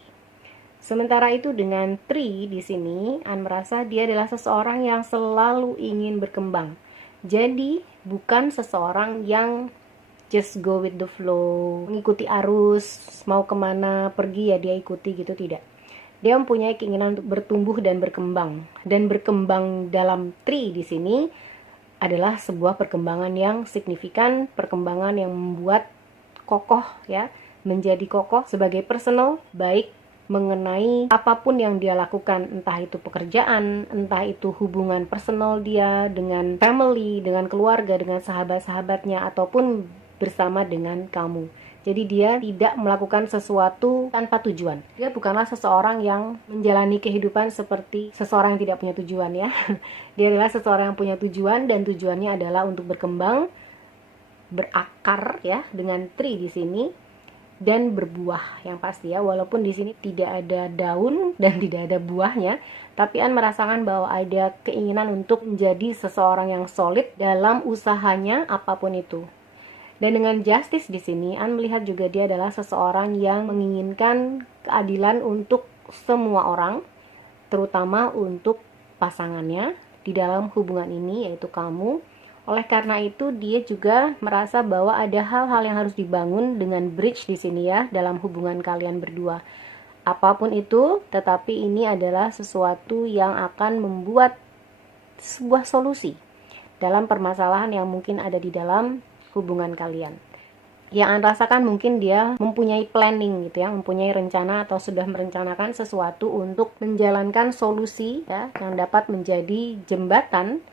Sementara itu dengan tree di sini, An merasa dia adalah seseorang yang selalu ingin berkembang. Jadi bukan seseorang yang just go with the flow, mengikuti arus, mau kemana pergi ya dia ikuti gitu, tidak. Dia mempunyai keinginan untuk bertumbuh dan berkembang. Dan berkembang dalam tree di sini adalah sebuah perkembangan yang signifikan, perkembangan yang membuat kokoh ya, menjadi kokoh sebagai personal, baik mengenai apapun yang dia lakukan, entah itu pekerjaan, entah itu hubungan personal dia dengan family, dengan keluarga, dengan sahabat-sahabatnya, ataupun bersama dengan kamu. Jadi dia tidak melakukan sesuatu tanpa tujuan. Dia bukanlah seseorang yang menjalani kehidupan seperti seseorang yang tidak punya tujuan ya. Dia adalah seseorang yang punya tujuan dan tujuannya adalah untuk berkembang, berakar ya dengan tree di sini dan berbuah yang pasti ya. Walaupun di sini tidak ada daun dan tidak ada buahnya, tapi An merasakan bahwa ada keinginan untuk menjadi seseorang yang solid dalam usahanya apapun itu. Dan dengan justice di sini, An melihat juga dia adalah seseorang yang menginginkan keadilan untuk semua orang, terutama untuk pasangannya di dalam hubungan ini, yaitu kamu. Oleh karena itu, dia juga merasa bahwa ada hal-hal yang harus dibangun dengan bridge di sini ya, dalam hubungan kalian berdua. Apapun itu, tetapi ini adalah sesuatu yang akan membuat sebuah solusi dalam permasalahan yang mungkin ada di dalam hubungan kalian. Yang An rasakan mungkin dia mempunyai planning gitu ya, mempunyai rencana atau sudah merencanakan sesuatu untuk menjalankan solusi ya, yang dapat menjadi jembatan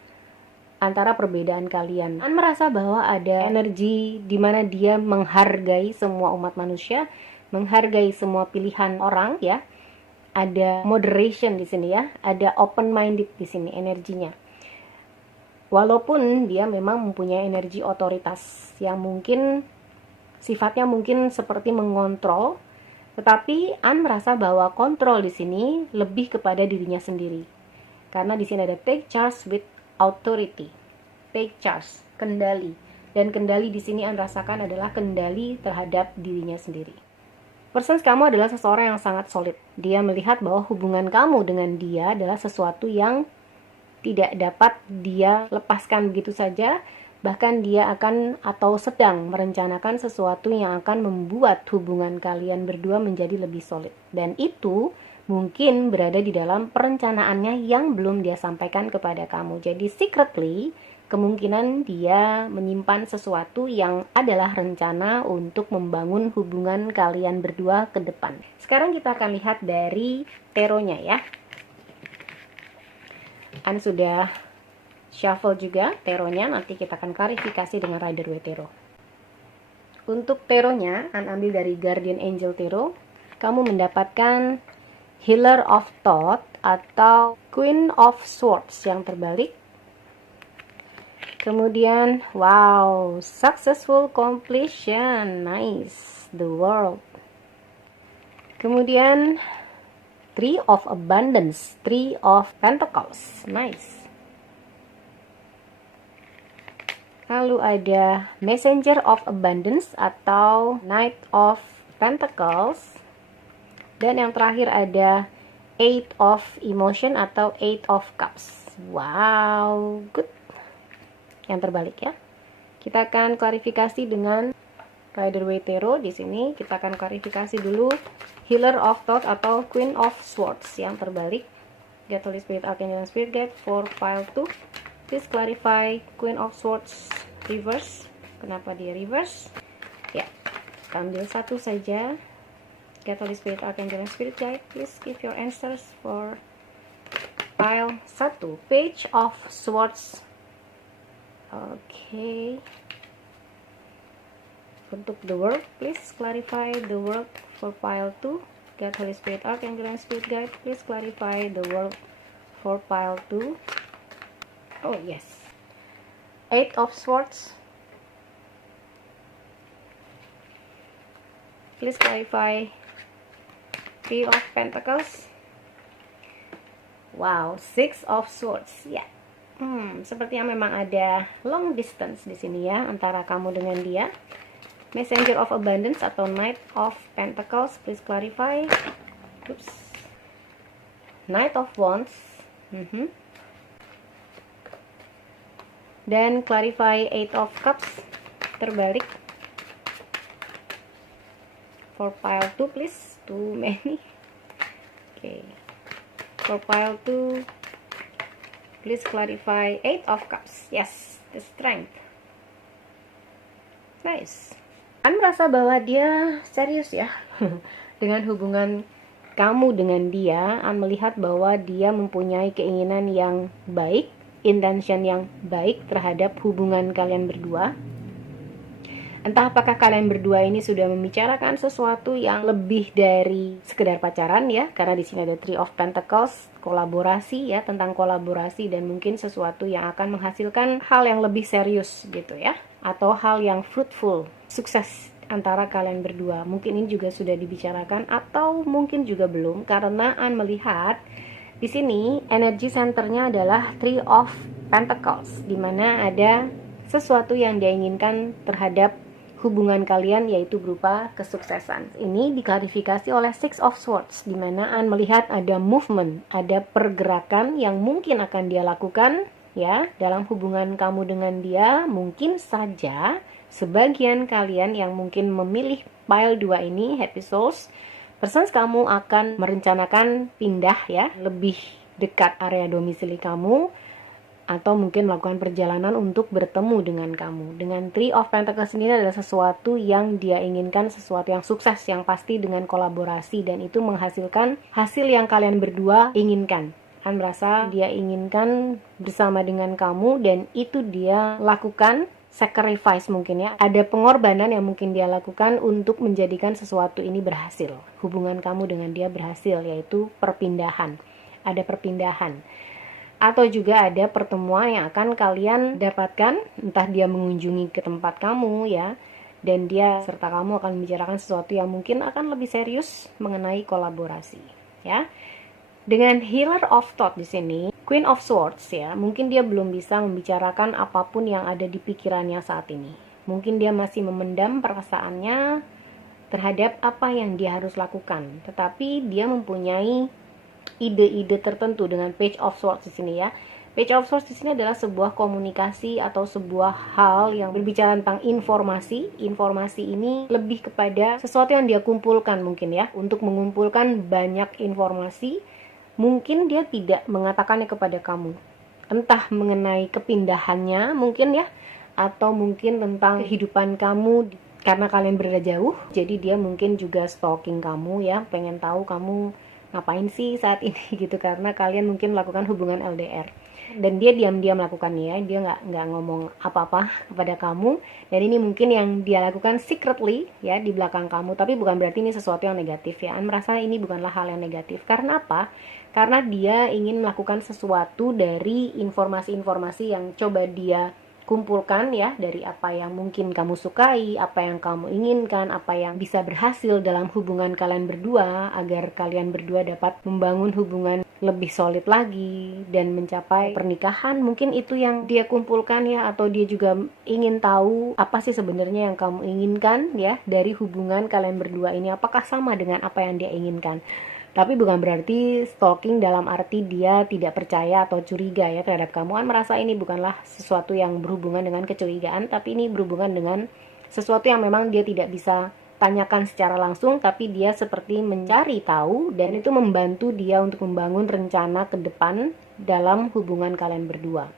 antara perbedaan kalian. An merasa bahwa ada energi di mana dia menghargai semua umat manusia, menghargai semua pilihan orang ya. Ada moderation di sini ya, ada open minded di sini energinya. Walaupun dia memang mempunyai energi otoritas yang mungkin sifatnya mungkin seperti mengontrol, tetapi An merasa bahwa kontrol di sini lebih kepada dirinya sendiri. Karena di sini ada take charge with authority. Take charge, kendali. Dan kendali di sini An rasakan adalah kendali terhadap dirinya sendiri. Person kamu adalah seseorang yang sangat solid. Dia melihat bahwa hubungan kamu dengan dia adalah sesuatu yang tidak dapat dia lepaskan begitu saja, bahkan dia akan atau sedang merencanakan sesuatu yang akan membuat hubungan kalian berdua menjadi lebih solid. Dan itu mungkin berada di dalam perencanaannya yang belum dia sampaikan kepada kamu. Jadi secretly, kemungkinan dia menyimpan sesuatu yang adalah rencana untuk membangun hubungan kalian berdua ke depan. Sekarang kita akan lihat dari taronya ya. An sudah shuffle juga taronya, nanti kita akan klarifikasi dengan Rider-Waite Tarot. Untuk taronya, An ambil dari Guardian Angel Tarot. Kamu mendapatkan Healer of Thought atau Queen of Swords yang terbalik. Kemudian, wow, Successful Completion, nice, The World. Kemudian, Tree of Abundance, Tree of Pentacles, nice. Lalu ada Messenger of Abundance atau Knight of Pentacles. Dan yang terakhir ada Eight of Emotion atau Eight of Cups. Wow, good. Yang terbalik ya. Kita akan klarifikasi dengan Rider-Waite Tarot. Di sini kita akan klarifikasi dulu Healer of Thought atau Queen of Swords yang terbalik. Get Holy Spirit, Archangel, and Spirit Guide for pile 2. Please clarify Queen of Swords reverse. Kenapa dia reverse? Ya, kita ambil satu saja. get Holy Spirit, Archangel, and Spirit Guide. Please give your answers for pile 1. Page of Swords. Okay. Untuk the work, please clarify the work for pile 2. Get Holy Spirit, Archangel, and Spirit Guide. Please clarify the work for pile 2. Oh yes. 8 of Swords. Please clarify 3 of Pentacles. Wow, 6 of Swords. Ya. Sepertinya memang ada long distance di sini ya antara kamu dengan dia. Messenger of Abundance atau Knight of Pentacles, please clarify. Oops. Knight of Wands. Dan clarify 8 of Cups. Terbalik. For pile 2, please. Too many. Okay. For pile 2, please clarify 8 of Cups. Yes, the Strength. Nice. Kan merasa bahwa dia serius ya dengan hubungan kamu dengan dia. An melihat bahwa dia mempunyai keinginan yang baik, intention yang baik terhadap hubungan kalian berdua. Entah apakah kalian berdua ini sudah membicarakan sesuatu yang lebih dari sekedar pacaran ya, karena di sini ada 3 of Pentacles, kolaborasi ya, tentang kolaborasi dan mungkin sesuatu yang akan menghasilkan hal yang lebih serius gitu ya, atau hal yang fruitful, sukses antara kalian berdua. Mungkin ini juga sudah dibicarakan atau mungkin juga belum, karena An melihat di sini energi centernya adalah 3 of Pentacles, di mana ada sesuatu yang dia inginkan terhadap hubungan kalian, yaitu berupa kesuksesan. Ini diklarifikasi oleh 6 of Swords, di mana An melihat ada movement, ada pergerakan yang mungkin akan dia lakukan ya dalam hubungan kamu dengan dia. Mungkin saja sebagian kalian yang mungkin memilih pile 2 ini, Happy Souls, persons kamu akan merencanakan pindah ya, lebih dekat area domisili kamu, atau mungkin melakukan perjalanan untuk bertemu dengan kamu. Dengan 3 of Pentacles sendiri adalah sesuatu yang dia inginkan, sesuatu yang sukses, yang pasti dengan kolaborasi, dan itu menghasilkan hasil yang kalian berdua inginkan. Kan merasa dia inginkan bersama dengan kamu, dan itu dia lakukan, sacrifice mungkin ya. Ada pengorbanan yang mungkin dia lakukan untuk menjadikan sesuatu ini berhasil. Hubungan kamu dengan dia berhasil, yaitu perpindahan. Ada perpindahan. Atau juga ada pertemuan yang akan kalian dapatkan, entah dia mengunjungi ke tempat kamu ya, dan dia serta kamu akan membicarakan sesuatu yang mungkin akan lebih serius mengenai kolaborasi ya. Dengan Healer of Thought di sini, Queen of Swords ya, mungkin dia belum bisa membicarakan apapun yang ada di pikirannya saat ini. Mungkin dia masih memendam perasaannya terhadap apa yang dia harus lakukan, tetapi dia mempunyai ide-ide tertentu dengan Page of Swords di sini ya. Page of Swords di sini adalah sebuah komunikasi atau sebuah hal yang berbicara tentang informasi. Informasi ini lebih kepada sesuatu yang dia kumpulkan mungkin ya, untuk mengumpulkan banyak informasi. Mungkin dia tidak mengatakannya kepada kamu, entah mengenai kepindahannya mungkin ya, atau mungkin tentang kehidupan kamu karena kalian berada jauh. Jadi dia mungkin juga stalking kamu ya, pengen tahu kamu ngapain sih saat ini gitu, karena kalian mungkin melakukan hubungan LDR. Dan dia diam-diam melakukannya, dia nggak ngomong apa-apa kepada kamu. Dan ini mungkin yang dia lakukan secretly ya, di belakang kamu. Tapi bukan berarti ini sesuatu yang negatif ya. An merasa ini bukanlah hal yang negatif. Karena apa? Karena dia ingin melakukan sesuatu dari informasi-informasi yang coba dia kumpulkan ya, dari apa yang mungkin kamu sukai, apa yang kamu inginkan, apa yang bisa berhasil dalam hubungan kalian berdua, agar kalian berdua dapat membangun hubungan lebih solid lagi dan mencapai pernikahan. Mungkin itu yang dia kumpulkan ya, atau dia juga ingin tahu apa sih sebenarnya yang kamu inginkan ya dari hubungan kalian berdua ini, apakah sama dengan apa yang dia inginkan. Tapi bukan berarti stalking dalam arti dia tidak percaya atau curiga ya terhadap kamu. An merasa ini bukanlah sesuatu yang berhubungan dengan kecurigaan, tapi ini berhubungan dengan sesuatu yang memang dia tidak bisa tanyakan secara langsung, tapi dia seperti mencari tahu, dan itu membantu dia untuk membangun rencana ke depan dalam hubungan kalian berdua.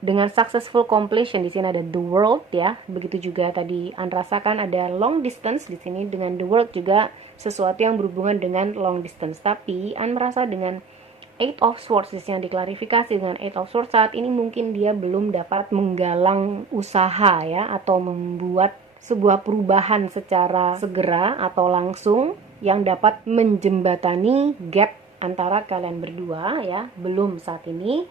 dengan successful completion. Di sini ada the world ya. Begitu juga tadi An rasakan ada long distance di sini dengan the world juga sesuatu yang berhubungan dengan long distance. Tapi An merasa dengan Eight of Swords yang diklarifikasi dengan Eight of Swords saat ini mungkin dia belum dapat menggalang usaha ya, atau membuat sebuah perubahan secara segera atau langsung yang dapat menjembatani gap antara kalian berdua ya. Belum saat ini,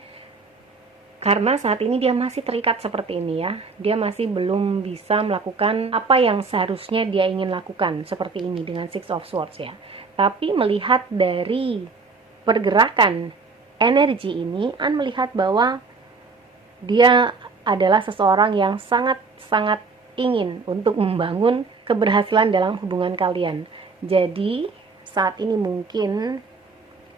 karena saat ini dia masih terikat seperti ini ya. Dia masih belum bisa melakukan apa yang seharusnya dia ingin lakukan seperti ini dengan Six of Swords ya. Tapi melihat dari pergerakan energi ini, An melihat bahwa dia adalah seseorang yang sangat-sangat ingin untuk membangun keberhasilan dalam hubungan kalian. Jadi saat ini mungkin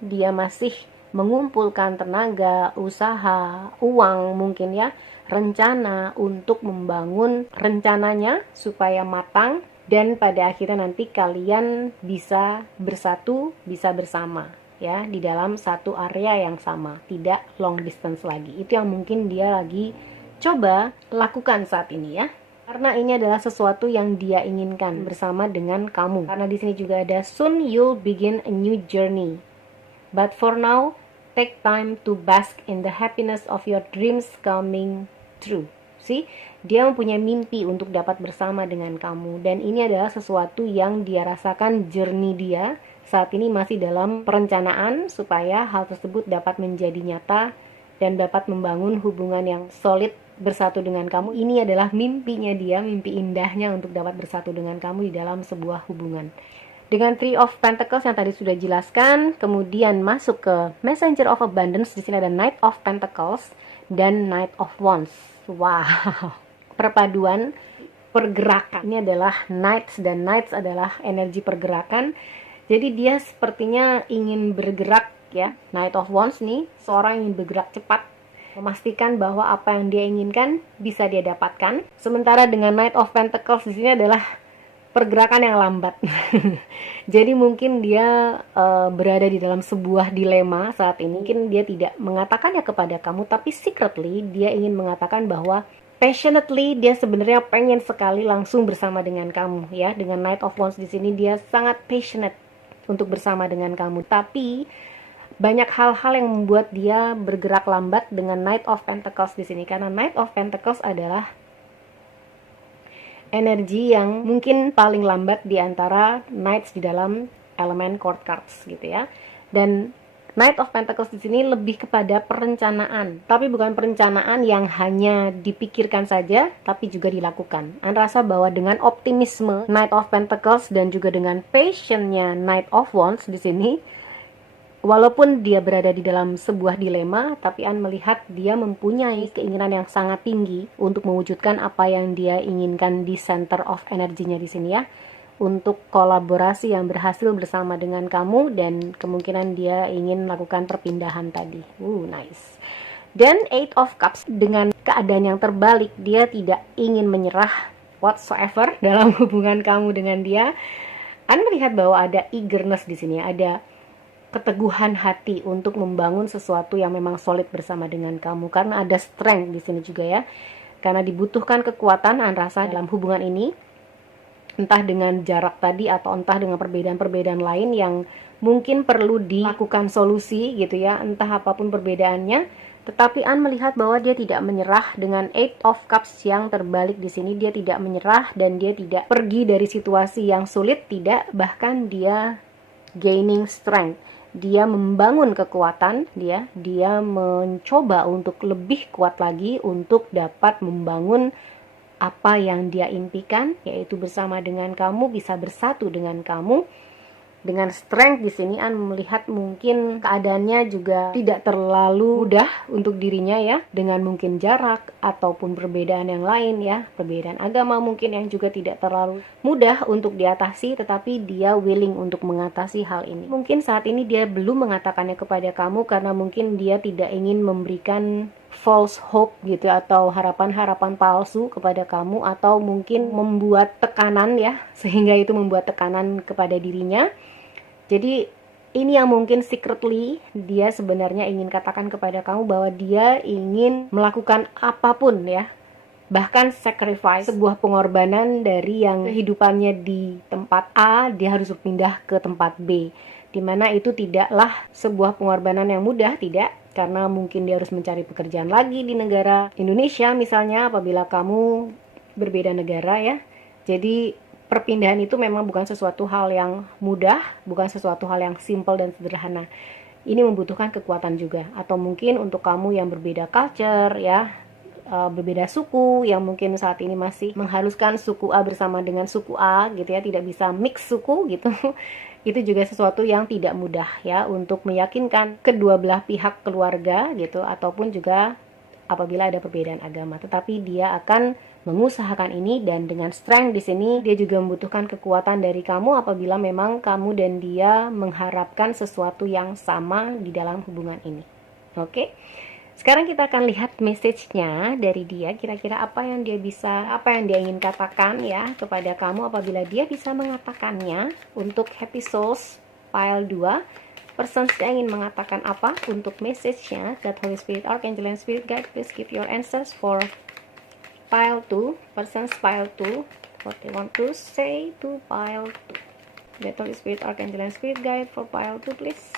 dia masih mengumpulkan tenaga, usaha, uang mungkin ya, rencana untuk membangun rencananya supaya matang dan pada akhirnya nanti kalian bisa bersatu, bisa bersama ya, di dalam satu area yang sama, tidak long distance lagi. Itu yang mungkin dia lagi coba lakukan saat ini ya. Karena ini adalah sesuatu yang dia inginkan bersama dengan kamu. Karena di sini juga ada soon you'll begin a new journey. But for now, take time to bask in the happiness of your dreams coming true. See, dia mempunyai mimpi untuk dapat bersama dengan kamu. Dan ini adalah sesuatu yang dia rasakan journey dia. Saat ini masih dalam perencanaan supaya hal tersebut dapat menjadi nyata dan dapat membangun hubungan yang solid bersatu dengan kamu. Ini adalah mimpinya dia, mimpi indahnya untuk dapat bersatu dengan kamu di dalam sebuah hubungan. Dengan Three of Pentacles yang tadi sudah jelaskan, kemudian masuk ke Messenger of Abundance. Di sini ada Knight of Pentacles dan Knight of Wands. Wow, perpaduan pergerakan. Ini adalah Knights, dan Knights adalah energi pergerakan. Jadi dia sepertinya ingin bergerak ya. Knight of Wands nih, seorang yang ingin bergerak cepat, memastikan bahwa apa yang dia inginkan bisa dia dapatkan. Sementara dengan Knight of Pentacles di sini adalah pergerakan yang lambat. Jadi mungkin dia berada di dalam sebuah dilema saat ini. Mungkin dia tidak mengatakannya kepada kamu, tapi secretly dia ingin mengatakan bahwa passionately dia sebenarnya pengen sekali langsung bersama dengan kamu ya. Dengan Knight of Wands di sini dia sangat passionate untuk bersama dengan kamu. Tapi banyak hal-hal yang membuat dia bergerak lambat dengan Knight of Pentacles di sini, karena Knight of Pentacles adalah energi yang mungkin paling lambat di antara Knights di dalam elemen court cards gitu ya. Dan Knight of Pentacles di sini lebih kepada perencanaan, tapi bukan perencanaan yang hanya dipikirkan saja, tapi juga dilakukan. Anda rasa bahwa dengan optimisme Knight of Pentacles dan juga dengan passionnya Knight of Wands di sini, walaupun dia berada di dalam sebuah dilema, tapi An melihat dia mempunyai keinginan yang sangat tinggi untuk mewujudkan apa yang dia inginkan di center of energinya di sini ya. Untuk kolaborasi yang berhasil bersama dengan kamu, dan kemungkinan dia ingin melakukan perpindahan tadi. Nice. Dan Eight of Cups dengan keadaan yang terbalik, dia tidak ingin menyerah whatsoever dalam hubungan kamu dengan dia. An melihat bahwa ada eagerness di sini, ada keteguhan hati untuk membangun sesuatu yang memang solid bersama dengan kamu, karena ada strength di sini juga ya. Karena dibutuhkan kekuatan An rasa dalam hubungan ini, entah dengan jarak tadi atau entah dengan perbedaan-perbedaan lain yang mungkin perlu dilakukan solusi gitu ya, entah apapun perbedaannya. Tetapi An melihat bahwa dia tidak menyerah dengan Eight of Cups yang terbalik di sini. Dia tidak menyerah dan dia tidak pergi dari situasi yang sulit, tidak, bahkan dia gaining strength. Dia membangun kekuatan, dia mencoba untuk lebih kuat lagi untuk dapat membangun apa yang dia impikan, yaitu bersama dengan kamu, bisa bersatu dengan kamu. Dengan strength di sini An melihat mungkin keadaannya juga tidak terlalu mudah untuk dirinya ya, dengan mungkin jarak ataupun perbedaan yang lain ya, perbedaan agama mungkin yang juga tidak terlalu mudah untuk diatasi, tetapi dia willing untuk mengatasi hal ini. Mungkin saat ini dia belum mengatakannya kepada kamu karena mungkin dia tidak ingin memberikan false hope gitu, atau harapan-harapan palsu kepada kamu, atau mungkin membuat tekanan ya, sehingga itu membuat tekanan kepada dirinya. Jadi Ini yang mungkin secretly dia sebenarnya ingin katakan kepada kamu bahwa dia ingin melakukan apapun ya. Bahkan sacrifice, sebuah pengorbanan dari yang kehidupannya di tempat A, dia harus berpindah ke tempat B. Dimana itu tidaklah sebuah pengorbanan yang mudah, tidak. Karena mungkin dia harus mencari pekerjaan lagi di negara Indonesia misalnya apabila kamu berbeda negara ya. Jadi perpindahan itu memang bukan sesuatu hal yang mudah, bukan sesuatu hal yang simple dan sederhana. Ini membutuhkan kekuatan juga. Atau mungkin untuk kamu yang berbeda culture ya, berbeda suku, yang mungkin saat ini masih mengharuskan suku A bersama dengan suku A gitu ya, tidak bisa mix suku gitu. Itu juga sesuatu yang tidak mudah ya untuk meyakinkan kedua belah pihak keluarga gitu, ataupun juga apabila ada perbedaan agama. Tetapi dia akan mengusahakan ini, dan dengan strength di sini dia juga membutuhkan kekuatan dari kamu apabila memang kamu dan dia mengharapkan sesuatu yang sama di dalam hubungan ini. Oke. Sekarang kita akan lihat message-nya dari dia, kira-kira apa yang dia ingin katakan ya kepada kamu apabila dia bisa mengatakannya. Untuk Happy Souls file 2, persons yang ingin mengatakan apa untuk message-nya. God, Holy Spirit, Archangel, and Spirit Guide, please give your answers for file 2, persons file 2, what they want to say to file 2. God, Holy Spirit, Archangel, and Spirit Guide for file 2, please.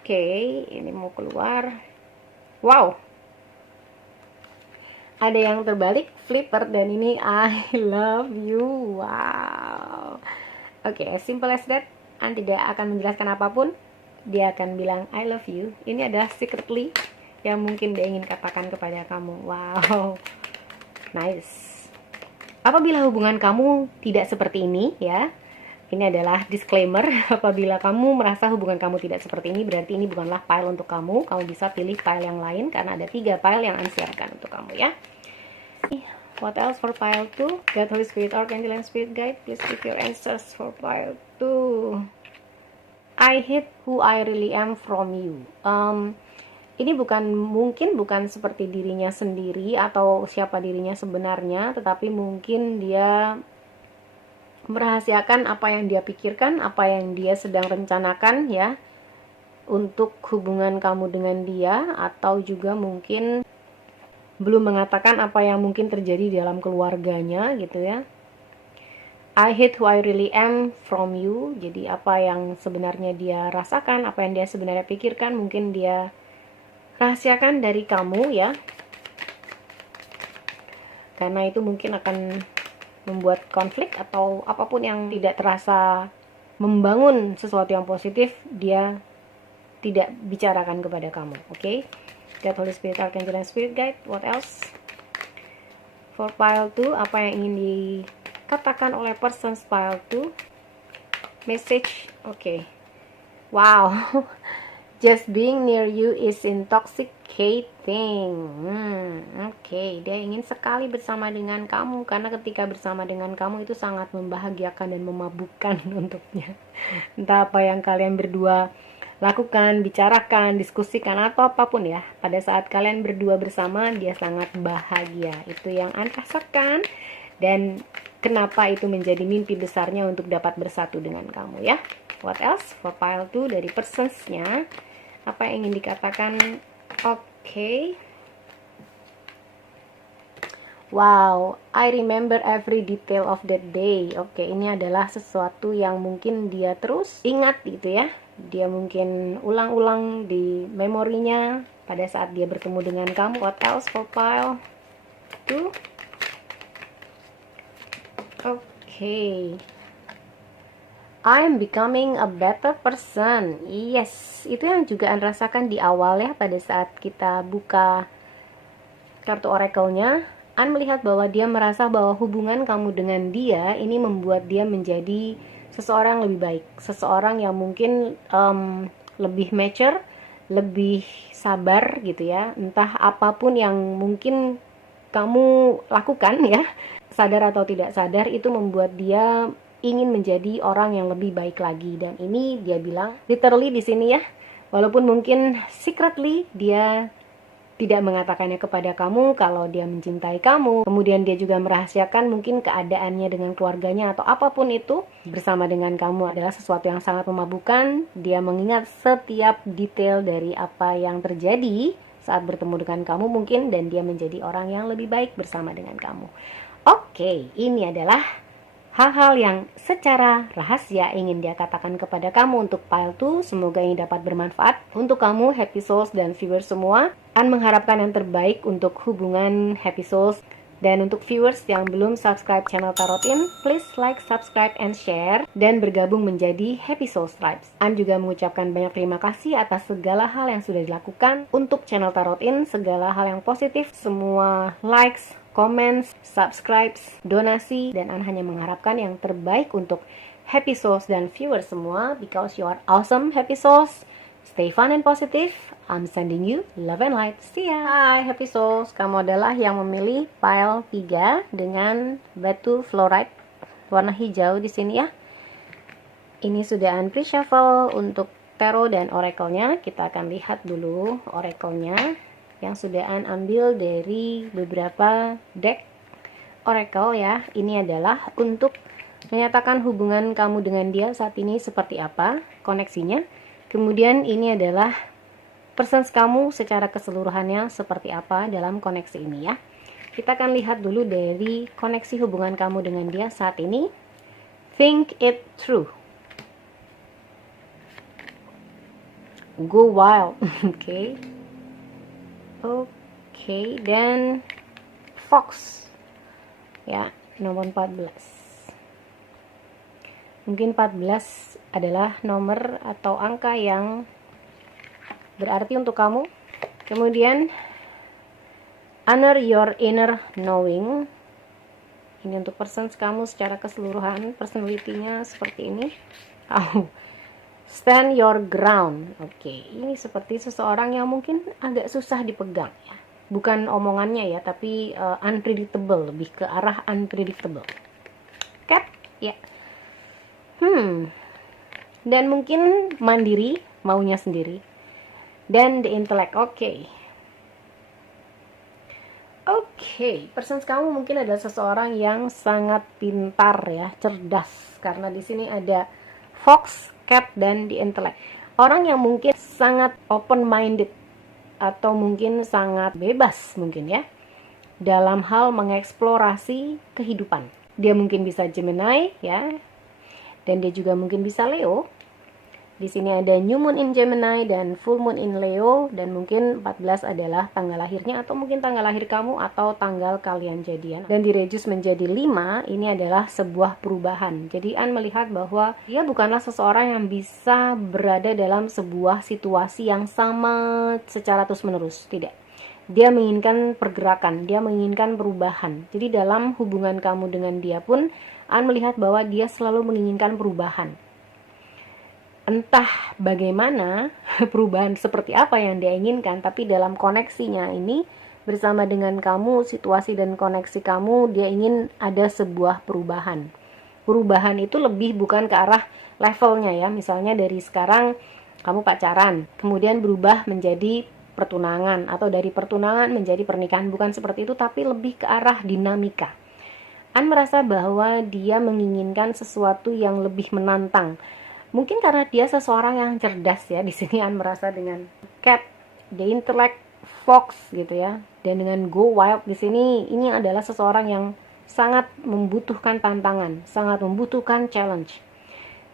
Oke, ini mau keluar. Wow, ada yang terbalik, flipper, dan ini I love you. Wow. Oke, as simple as that. Anda tidak akan menjelaskan apapun, dia akan bilang I love you. Ini adalah secretly yang mungkin dia ingin katakan kepada kamu. Wow, nice. Apabila hubungan kamu tidak seperti ini ya, ini adalah disclaimer. Apabila kamu merasa hubungan kamu tidak seperti ini, berarti ini bukanlah file untuk kamu. Kamu bisa pilih file yang lain karena ada 3 file yang siapkan untuk kamu ya. What else for file 2? God, Holy Spirit, Archangel, and Spirit Guide, please give your answers for file 2. I hate who I really am from you. Ini mungkin bukan seperti dirinya sendiri atau siapa dirinya sebenarnya, tetapi mungkin dia merahasiakan apa yang dia pikirkan, apa yang dia sedang rencanakan ya untuk hubungan kamu dengan dia, atau juga mungkin belum mengatakan apa yang mungkin terjadi dalam keluarganya gitu ya. I hate who I really am from you. Jadi apa yang sebenarnya dia rasakan, apa yang dia sebenarnya pikirkan, mungkin dia rahasiakan dari kamu ya. Karena itu mungkin akan membuat konflik atau apapun yang tidak terasa membangun sesuatu yang positif, dia tidak bicarakan kepada kamu. Oke. God, Holy Spirit, Archangel, and Spirit Guide, what else? For file 2, apa yang ingin dikatakan oleh persons file 2? Message, oke. Wow. Just being near you is intoxicating. Oke, dia ingin sekali bersama dengan kamu, karena ketika bersama dengan kamu itu sangat membahagiakan dan memabukkan untuknya. Entah apa yang kalian berdua lakukan, bicarakan, diskusikan, atau apapun ya. Pada saat kalian berdua bersama, dia sangat bahagia. Itu yang Anda rasakan, dan kenapa itu menjadi mimpi besarnya untuk dapat bersatu dengan kamu ya. What else? For file 2 dari persons-nya, apa yang ingin dikatakan? Oke. Wow, I remember every detail of that day. Oke, ini adalah sesuatu yang mungkin dia terus ingat gitu ya. Dia mungkin ulang-ulang di memorinya pada saat dia bertemu dengan kamu. What else for file 2? Oke. I am becoming a better person. Yes, itu yang juga Anda rasakan di awal ya, pada saat kita buka kartu oracle-nya. Anda melihat bahwa dia merasa bahwa hubungan kamu dengan dia ini membuat dia menjadi seseorang lebih baik, seseorang yang mungkin lebih mature, lebih sabar gitu ya. Entah apapun yang mungkin kamu lakukan ya, sadar atau tidak sadar, itu membuat dia ingin menjadi orang yang lebih baik lagi. Dan ini dia bilang literally di sini ya, walaupun mungkin secretly dia tidak mengatakannya kepada kamu kalau dia mencintai kamu. Kemudian dia juga merahasiakan mungkin keadaannya dengan keluarganya atau apapun itu bersama dengan kamu adalah sesuatu yang sangat memabukkan. Dia mengingat setiap detail dari apa yang terjadi saat bertemu dengan kamu mungkin, dan dia menjadi orang yang lebih baik bersama dengan kamu. Oke, ini adalah hal-hal yang secara rahasia ingin dia katakan kepada kamu untuk pile 2. Semoga ini dapat bermanfaat untuk kamu Happy Souls dan viewers semua. An mengharapkan yang terbaik untuk hubungan Happy Souls. Dan untuk viewers yang belum subscribe channel Tarotin, please like, subscribe, and share, dan bergabung menjadi Happy Souls Tribes. An juga mengucapkan banyak terima kasih atas segala hal yang sudah dilakukan untuk channel Tarotin, segala hal yang positif, semua likes, comments, subscribes, donasi, dan An hanya mengharapkan yang terbaik untuk Happy Souls dan viewers semua, because you are awesome Happy Souls. Stay fun and positive. I'm sending you love and light. See ya. Hai Happy Souls, kamu adalah yang memilih pile 3 dengan batu fluorite warna hijau di sini ya. Ini sudah An pre-shuffle untuk tarot dan oracle-nya. Kita akan lihat dulu oracle-nya yang sudah An ambil dari beberapa deck oracle ya. Ini adalah untuk menyatakan hubungan kamu dengan dia saat ini seperti apa, koneksinya. Kemudian ini adalah persons kamu secara keseluruhannya seperti apa dalam koneksi ini ya. Kita akan lihat dulu dari koneksi hubungan kamu dengan dia saat ini. Think it through. Go wild. Oke. Oke, dan Fox. Ya, nomor 14. Mungkin 14 adalah nomor atau angka yang berarti untuk kamu. Kemudian honor your inner knowing. Ini untuk persons kamu secara keseluruhan, personality-nya seperti ini. Stand your ground. Oke, ini seperti seseorang yang mungkin agak susah dipegang ya. Bukan omongannya ya, tapi unpredictable, lebih ke arah unpredictable. Cat, ya. Dan mungkin mandiri, maunya sendiri. Dan the intellect, oke, persons kamu mungkin adalah seseorang yang sangat pintar ya, cerdas, karena di sini ada fox, cat, dan the intellect. Orang yang mungkin sangat open minded atau mungkin sangat bebas mungkin ya dalam hal mengeksplorasi kehidupan. Dia mungkin bisa Gemini ya, dan dia juga mungkin bisa Leo. Di sini ada new moon in Gemini dan full moon in Leo, dan mungkin 14 adalah tanggal lahirnya atau mungkin tanggal lahir kamu atau tanggal kalian jadian. Dan direjus menjadi 5, ini adalah sebuah perubahan. Jadi An melihat bahwa dia bukanlah seseorang yang bisa berada dalam sebuah situasi yang sama secara terus-menerus, tidak. Dia menginginkan pergerakan, dia menginginkan perubahan. Jadi dalam hubungan kamu dengan dia pun An melihat bahwa dia selalu menginginkan perubahan. Entah bagaimana perubahan seperti apa yang dia inginkan, tapi dalam koneksinya ini bersama dengan kamu, situasi dan koneksi kamu, dia ingin ada sebuah perubahan. Perubahan itu lebih bukan ke arah levelnya ya. Misalnya dari sekarang kamu pacaran, kemudian berubah menjadi pertunangan, atau dari pertunangan menjadi pernikahan, bukan seperti itu, tapi lebih ke arah dinamika. An merasa bahwa dia menginginkan sesuatu yang lebih menantang. Mungkin karena dia seseorang yang cerdas ya. Di sini An merasa dengan cat, the intellect, fox gitu ya. Dan dengan go wild di sini, ini adalah seseorang yang sangat membutuhkan tantangan, sangat membutuhkan challenge.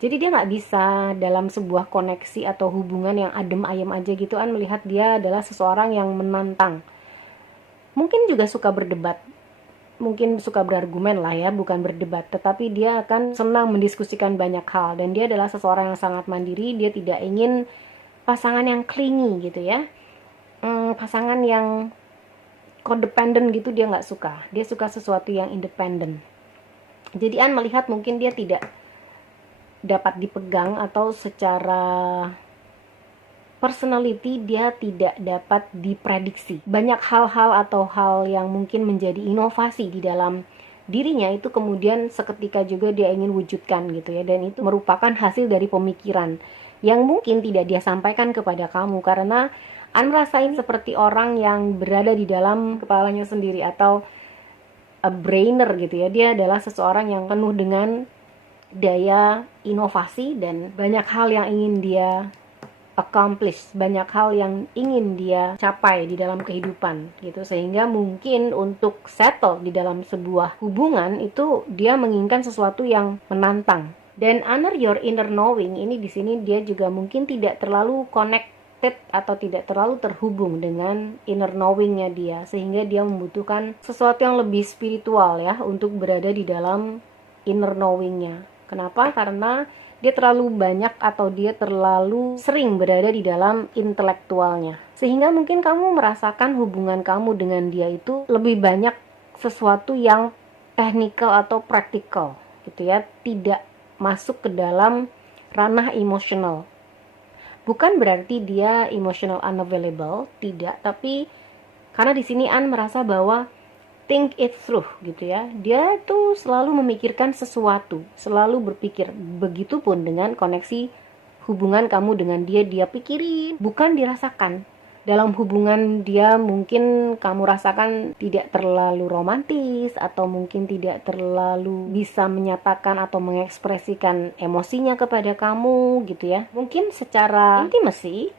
Jadi dia nggak bisa dalam sebuah koneksi atau hubungan yang adem ayem aja gitu. An melihat dia adalah seseorang yang menantang. Mungkin juga suka berdebat, mungkin suka berargumen lah ya, bukan berdebat, tetapi dia akan senang mendiskusikan banyak hal. Dan dia adalah seseorang yang sangat mandiri. Dia tidak ingin pasangan yang clingy gitu ya, pasangan yang codependent gitu dia nggak suka. Dia suka sesuatu yang independen. Jadi An melihat mungkin dia tidak dapat dipegang, atau secara personality dia tidak dapat diprediksi. Banyak hal-hal atau hal yang mungkin menjadi inovasi di dalam dirinya itu kemudian seketika juga dia ingin wujudkan gitu ya. Dan itu merupakan hasil dari pemikiran yang mungkin tidak dia sampaikan kepada kamu, karena An merasain seperti orang yang berada di dalam kepalanya sendiri atau a brainer gitu ya. Dia adalah seseorang yang penuh dengan daya inovasi dan banyak hal yang ingin dia accomplish, banyak hal yang ingin dia capai di dalam kehidupan gitu, sehingga mungkin untuk settle di dalam sebuah hubungan itu dia menginginkan sesuatu yang menantang. Dan honor your inner knowing ini di sini dia juga mungkin tidak terlalu connected atau tidak terlalu terhubung dengan inner knowingnya dia, sehingga dia membutuhkan sesuatu yang lebih spiritual ya untuk berada di dalam inner knowingnya. Kenapa? Karena dia terlalu banyak atau dia terlalu sering berada di dalam intelektualnya. Sehingga mungkin kamu merasakan hubungan kamu dengan dia itu lebih banyak sesuatu yang technical atau practical gitu ya, tidak masuk ke dalam ranah emosional. Bukan berarti dia emotional unavailable, tidak, tapi karena di sini An merasa bahwa think it through gitu ya. Dia tuh selalu memikirkan sesuatu, selalu berpikir. Begitupun dengan koneksi hubungan kamu dengan dia, dia pikirin, bukan dirasakan. Dalam hubungan dia mungkin kamu rasakan tidak terlalu romantis atau mungkin tidak terlalu bisa menyatakan atau mengekspresikan emosinya kepada kamu gitu ya. Mungkin secara intimacy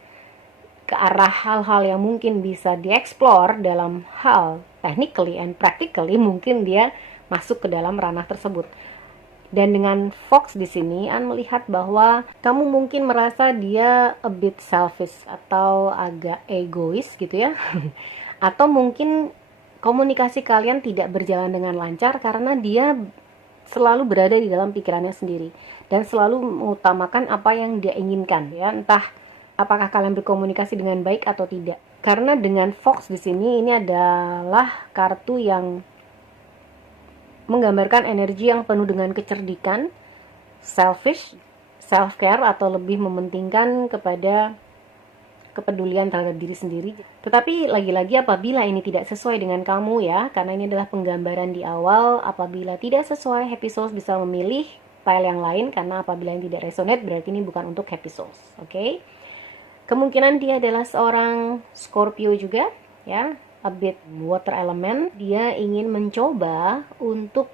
ke arah hal-hal yang mungkin bisa dieksplor dalam hal technically and practically, mungkin dia masuk ke dalam ranah tersebut. Dan dengan Fox di sini, An melihat bahwa kamu mungkin merasa dia a bit selfish atau agak egois gitu ya. Atau mungkin komunikasi kalian tidak berjalan dengan lancar karena dia selalu berada di dalam pikirannya sendiri dan selalu mengutamakan apa yang dia inginkan ya, entah apakah kalian berkomunikasi dengan baik atau tidak. Karena dengan Fox di sini ini adalah kartu yang menggambarkan energi yang penuh dengan kecerdikan, selfish, self-care atau lebih mementingkan kepada kepedulian terhadap diri sendiri. Tetapi lagi-lagi apabila ini tidak sesuai dengan kamu ya, karena ini adalah penggambaran di awal, apabila tidak sesuai, Happy Souls bisa memilih file yang lain, karena apabila ini tidak resonate berarti ini bukan untuk Happy Souls. Oke? Kemungkinan dia adalah seorang Scorpio juga ya, a bit water element. Dia ingin mencoba untuk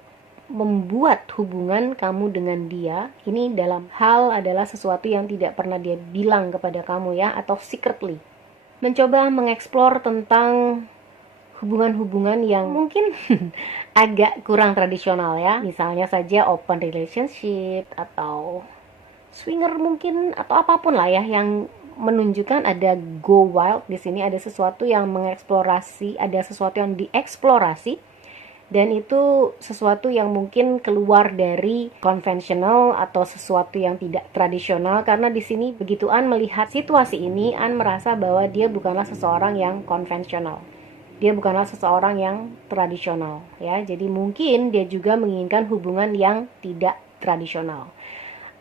membuat hubungan kamu dengan dia ini dalam hal adalah sesuatu yang tidak pernah dia bilang kepada kamu ya, atau secretly mencoba mengeksplor tentang hubungan-hubungan yang mungkin agak kurang tradisional ya, misalnya saja open relationship atau swinger mungkin, atau apapun lah ya yang menunjukkan ada go wild di sini, ada sesuatu yang mengeksplorasi, ada sesuatu yang dieksplorasi, dan itu sesuatu yang mungkin keluar dari konvensional atau sesuatu yang tidak tradisional. Karena di sini begitu An melihat situasi ini, An merasa bahwa dia bukanlah seseorang yang konvensional, dia bukanlah seseorang yang tradisional ya. Jadi mungkin dia juga menginginkan hubungan yang tidak tradisional.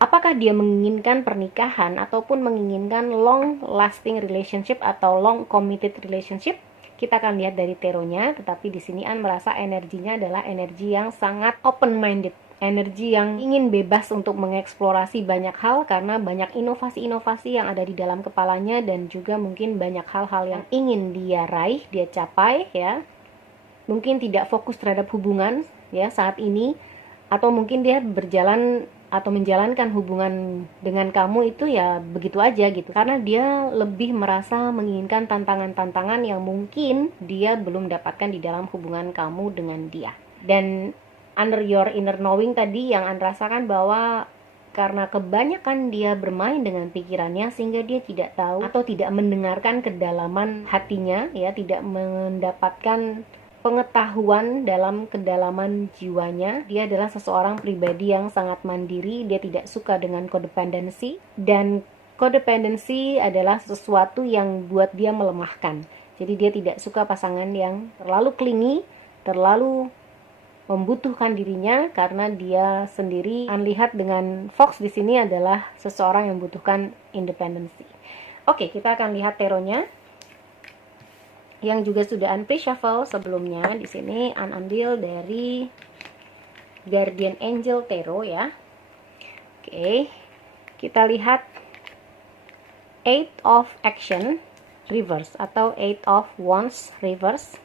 Apakah dia menginginkan pernikahan ataupun menginginkan long lasting relationship atau long committed relationship? Kita akan lihat dari taronya, tetapi di sini An merasa energinya adalah energi yang sangat open minded, energi yang ingin bebas untuk mengeksplorasi banyak hal karena banyak inovasi-inovasi yang ada di dalam kepalanya, dan juga mungkin banyak hal-hal yang ingin dia raih, dia capai ya. Mungkin tidak fokus terhadap hubungan ya saat ini, atau mungkin dia berjalan atau menjalankan hubungan dengan kamu itu ya begitu aja gitu, karena dia lebih merasa menginginkan tantangan-tantangan yang mungkin dia belum dapatkan di dalam hubungan kamu dengan dia. Dan under your inner knowing tadi yang Anda rasakan bahwa karena kebanyakan dia bermain dengan pikirannya sehingga dia tidak tahu atau tidak mendengarkan kedalaman hatinya ya, tidak mendapatkan pengetahuan dalam kedalaman jiwanya. Dia adalah seseorang pribadi yang sangat mandiri, dia tidak suka dengan codependency, dan codependency adalah sesuatu yang buat dia melemahkan. Jadi dia tidak suka pasangan yang terlalu clingy, terlalu membutuhkan dirinya, karena dia sendiri lihat dengan Fox di sini adalah seseorang yang membutuhkan independency. Oke, kita akan lihat taronya yang juga sudah An pre-shuffle sebelumnya. Di sini An ambil dari Guardian Angel Tarot ya. Oke, kita lihat 8 of Action. reverse atau 8 of Wands reverse.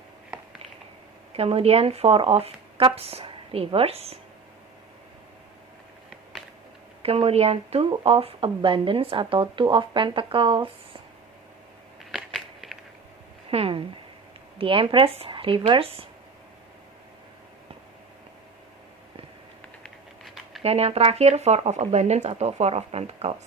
Kemudian 4 of Cups reverse. Kemudian 2 of Abundance atau 2 of Pentacles. The Empress reverse. Dan yang terakhir 4 of Abundance atau 4 of Pentacles.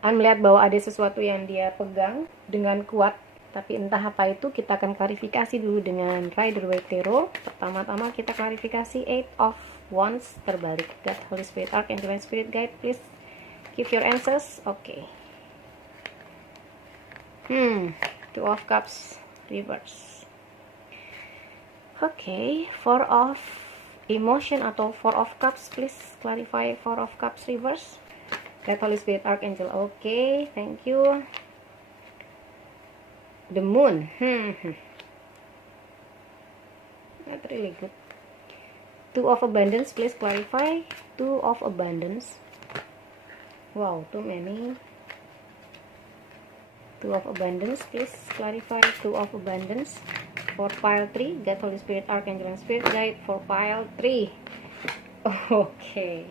Akan melihat bahwa ada sesuatu yang dia pegang dengan kuat, tapi entah apa itu. Kita akan klarifikasi dulu dengan Rider-Waite Tarot. Pertama-tama kita klarifikasi 8 of Wands terbalik. God, Holy Spirit, Archangel, and Spirit Guide, please give your answers. Oke. 2 of Cups reverse. Oke, 4 of Emotion atau 4 of Cups, please clarify 4 of Cups reverse. God, Holy Spirit, Archangel. Oke, thank you. The Moon. That's really good. 2 of Abundance, please clarify 2 of Abundance. Wow, too many. 2 of Abundance, please clarify 2 of Abundance. For pile 3, God, Holy Spirit, Archangel, and Spirit Guide for pile 3. Okay.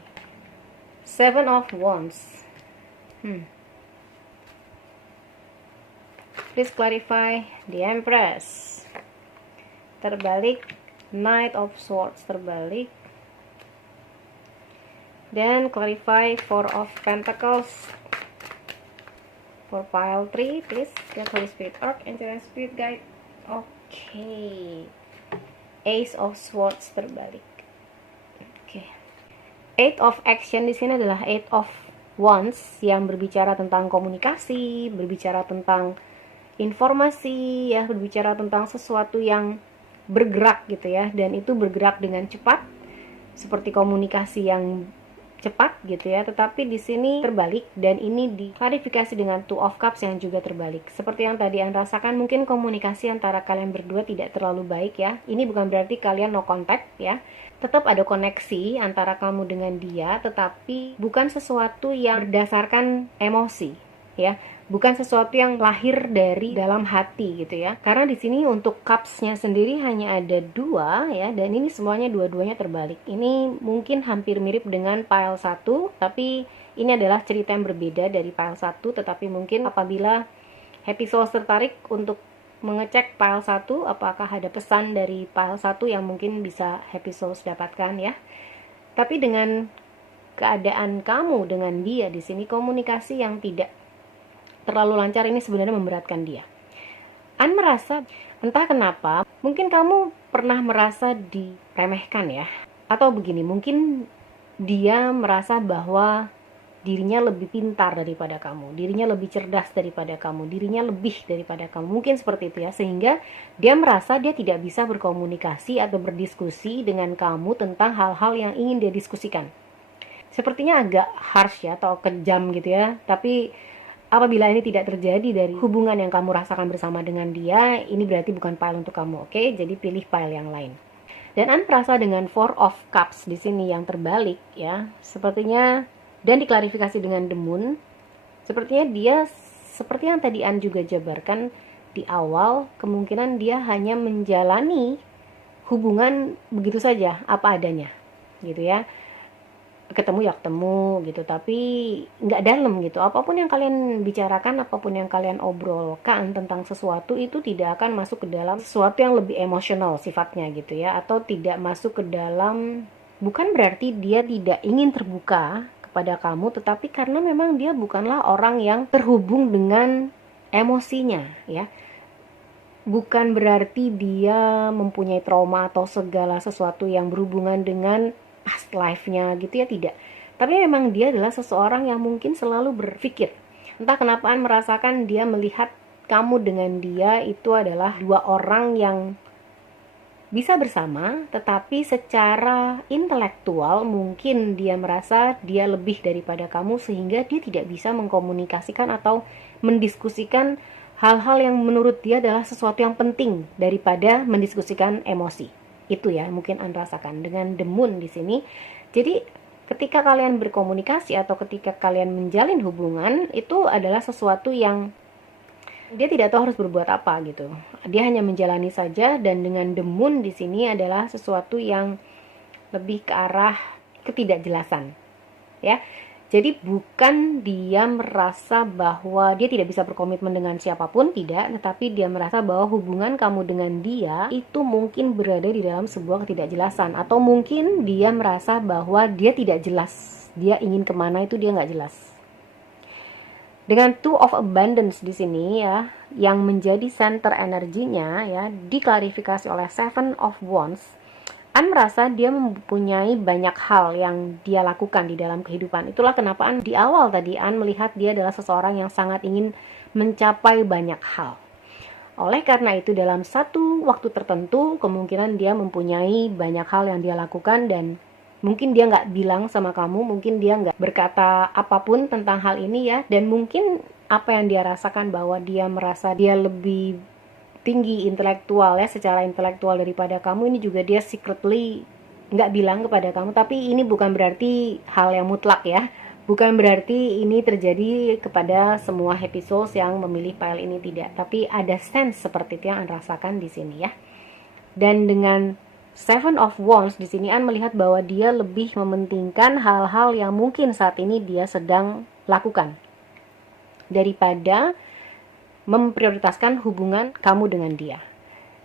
7 of Wands. Please clarify the Empress. Terbalik, Knight of Swords terbalik. Then clarify 4 of Pentacles. For pile 3, please, God, Holy Spirit, Archangel, and Spirit Guide. Oke. Ace of Swords terbalik. Oke. 8 of Action di sini adalah 8 of Wands yang berbicara tentang komunikasi, berbicara tentang informasi, ya, berbicara tentang sesuatu yang bergerak gitu ya, dan itu bergerak dengan cepat, seperti komunikasi yang cepat gitu ya. Tetapi di sini terbalik, dan ini diklarifikasi dengan 2 of Cups yang juga terbalik. Seperti yang tadi Anda rasakan, mungkin komunikasi antara kalian berdua tidak terlalu baik ya. Ini bukan berarti kalian no contact ya. Tetap ada koneksi antara kamu dengan dia, tetapi bukan sesuatu yang berdasarkan emosi ya. Bukan sesuatu yang lahir dari dalam hati gitu ya. Karena di sini untuk cups-nya sendiri hanya ada 2 ya, dan ini semuanya dua-duanya terbalik. Ini mungkin hampir mirip dengan pile 1, tapi ini adalah cerita yang berbeda dari pile 1. Tetapi mungkin apabila Happy Souls tertarik untuk mengecek pile 1, apakah ada pesan dari pile 1 yang mungkin bisa Happy Souls dapatkan ya. Tapi dengan keadaan kamu dengan dia di sini, komunikasi yang tidak terlalu lancar ini sebenarnya memberatkan dia. An merasa, entah kenapa, mungkin kamu pernah merasa diremehkan ya. Atau begini, mungkin dia merasa bahwa dirinya lebih pintar daripada kamu, dirinya lebih cerdas daripada kamu, dirinya lebih daripada kamu. Mungkin seperti itu ya, sehingga dia merasa dia tidak bisa berkomunikasi atau berdiskusi dengan kamu tentang hal-hal yang ingin dia diskusikan. Sepertinya agak harsh ya, atau kejam gitu ya, tapi apabila ini tidak terjadi dari hubungan yang kamu rasakan bersama dengan dia, ini berarti bukan pile untuk kamu, oke? Jadi pilih pile yang lain. Dan An merasa dengan 4 of Cups di sini yang terbalik ya, sepertinya, dan diklarifikasi dengan The Moon, sepertinya dia, seperti yang tadi An juga jabarkan di awal, kemungkinan dia hanya menjalani hubungan begitu saja, apa adanya, gitu ya. Ketemu ya ketemu gitu, tapi nggak dalam gitu. Apapun yang kalian bicarakan, apapun yang kalian obrolkan tentang sesuatu, itu tidak akan masuk ke dalam sesuatu yang lebih emosional sifatnya gitu ya, atau tidak masuk ke dalam, bukan berarti dia tidak ingin terbuka kepada kamu, tetapi karena memang dia bukanlah orang yang terhubung dengan emosinya ya. Bukan berarti dia mempunyai trauma atau segala sesuatu yang berhubungan dengan past life-nya gitu ya, tidak. Tapi memang dia adalah seseorang yang mungkin selalu berpikir. Entah kenapa merasakan dia melihat kamu dengan dia itu adalah 2 orang yang bisa bersama, tetapi secara intelektual mungkin dia merasa dia lebih daripada kamu, sehingga dia tidak bisa mengkomunikasikan atau mendiskusikan hal-hal yang menurut dia adalah sesuatu yang penting daripada mendiskusikan emosi. Itu ya mungkin Anda rasakan dengan The Moon di sini. Jadi ketika kalian berkomunikasi atau ketika kalian menjalin hubungan, itu adalah sesuatu yang dia tidak tahu harus berbuat apa gitu. Dia hanya menjalani saja, dan dengan the moon di sini adalah sesuatu yang lebih ke arah ketidakjelasan. Ya. Jadi bukan dia merasa bahwa dia tidak bisa berkomitmen dengan siapapun, tidak, tetapi dia merasa bahwa hubungan kamu dengan dia itu mungkin berada di dalam sebuah ketidakjelasan, atau mungkin dia merasa bahwa dia tidak jelas, dia ingin kemana itu dia nggak jelas. Dengan Two of Abundance di sini ya, yang menjadi center energinya ya, diklarifikasi oleh Seven of Wands. An merasa dia mempunyai banyak hal yang dia lakukan di dalam kehidupan. Itulah kenapa An di awal tadi An melihat dia adalah seseorang yang sangat ingin mencapai banyak hal. Oleh karena itu dalam satu waktu tertentu kemungkinan dia mempunyai banyak hal yang dia lakukan, dan mungkin dia nggak bilang sama kamu, mungkin dia nggak berkata apapun tentang hal ini ya, dan mungkin apa yang dia rasakan bahwa dia merasa dia lebih tinggi intelektual ya, secara intelektual daripada kamu, ini juga dia secretly nggak bilang kepada kamu. Tapi ini bukan berarti hal yang mutlak ya, bukan berarti ini terjadi kepada semua happy souls yang memilih file ini, tidak, tapi ada sense seperti itu yang An rasakan di sini ya. Dan dengan Seven of Wands di sini An melihat bahwa dia lebih mementingkan hal-hal yang mungkin saat ini dia sedang lakukan daripada memprioritaskan hubungan kamu dengan dia.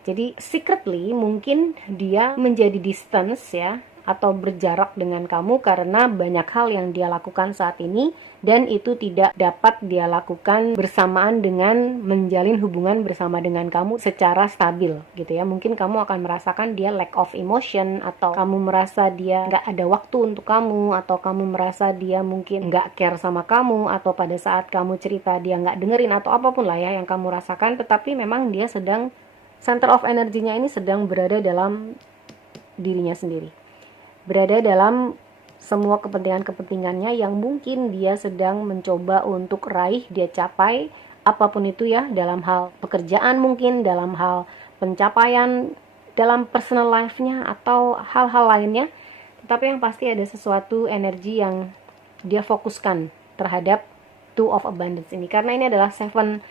Jadi secretly mungkin dia menjadi distance ya, atau berjarak dengan kamu karena banyak hal yang dia lakukan saat ini, dan itu tidak dapat dia lakukan bersamaan dengan menjalin hubungan bersama dengan kamu secara stabil gitu ya. Mungkin kamu akan merasakan dia lack of emotion, atau kamu merasa dia nggak ada waktu untuk kamu, atau kamu merasa dia mungkin nggak care sama kamu, atau pada saat kamu cerita dia nggak dengerin, atau apapun lah ya yang kamu rasakan. Tetapi memang dia sedang, center of energinya ini sedang berada dalam dirinya sendiri, berada dalam semua kepentingan-kepentingannya yang mungkin dia sedang mencoba untuk raih, dia capai, apapun itu ya, dalam hal pekerjaan mungkin, dalam hal pencapaian, dalam personal life-nya, atau hal-hal lainnya. Tetapi yang pasti ada sesuatu energi yang dia fokuskan terhadap Two of Abundance ini, karena ini adalah Seven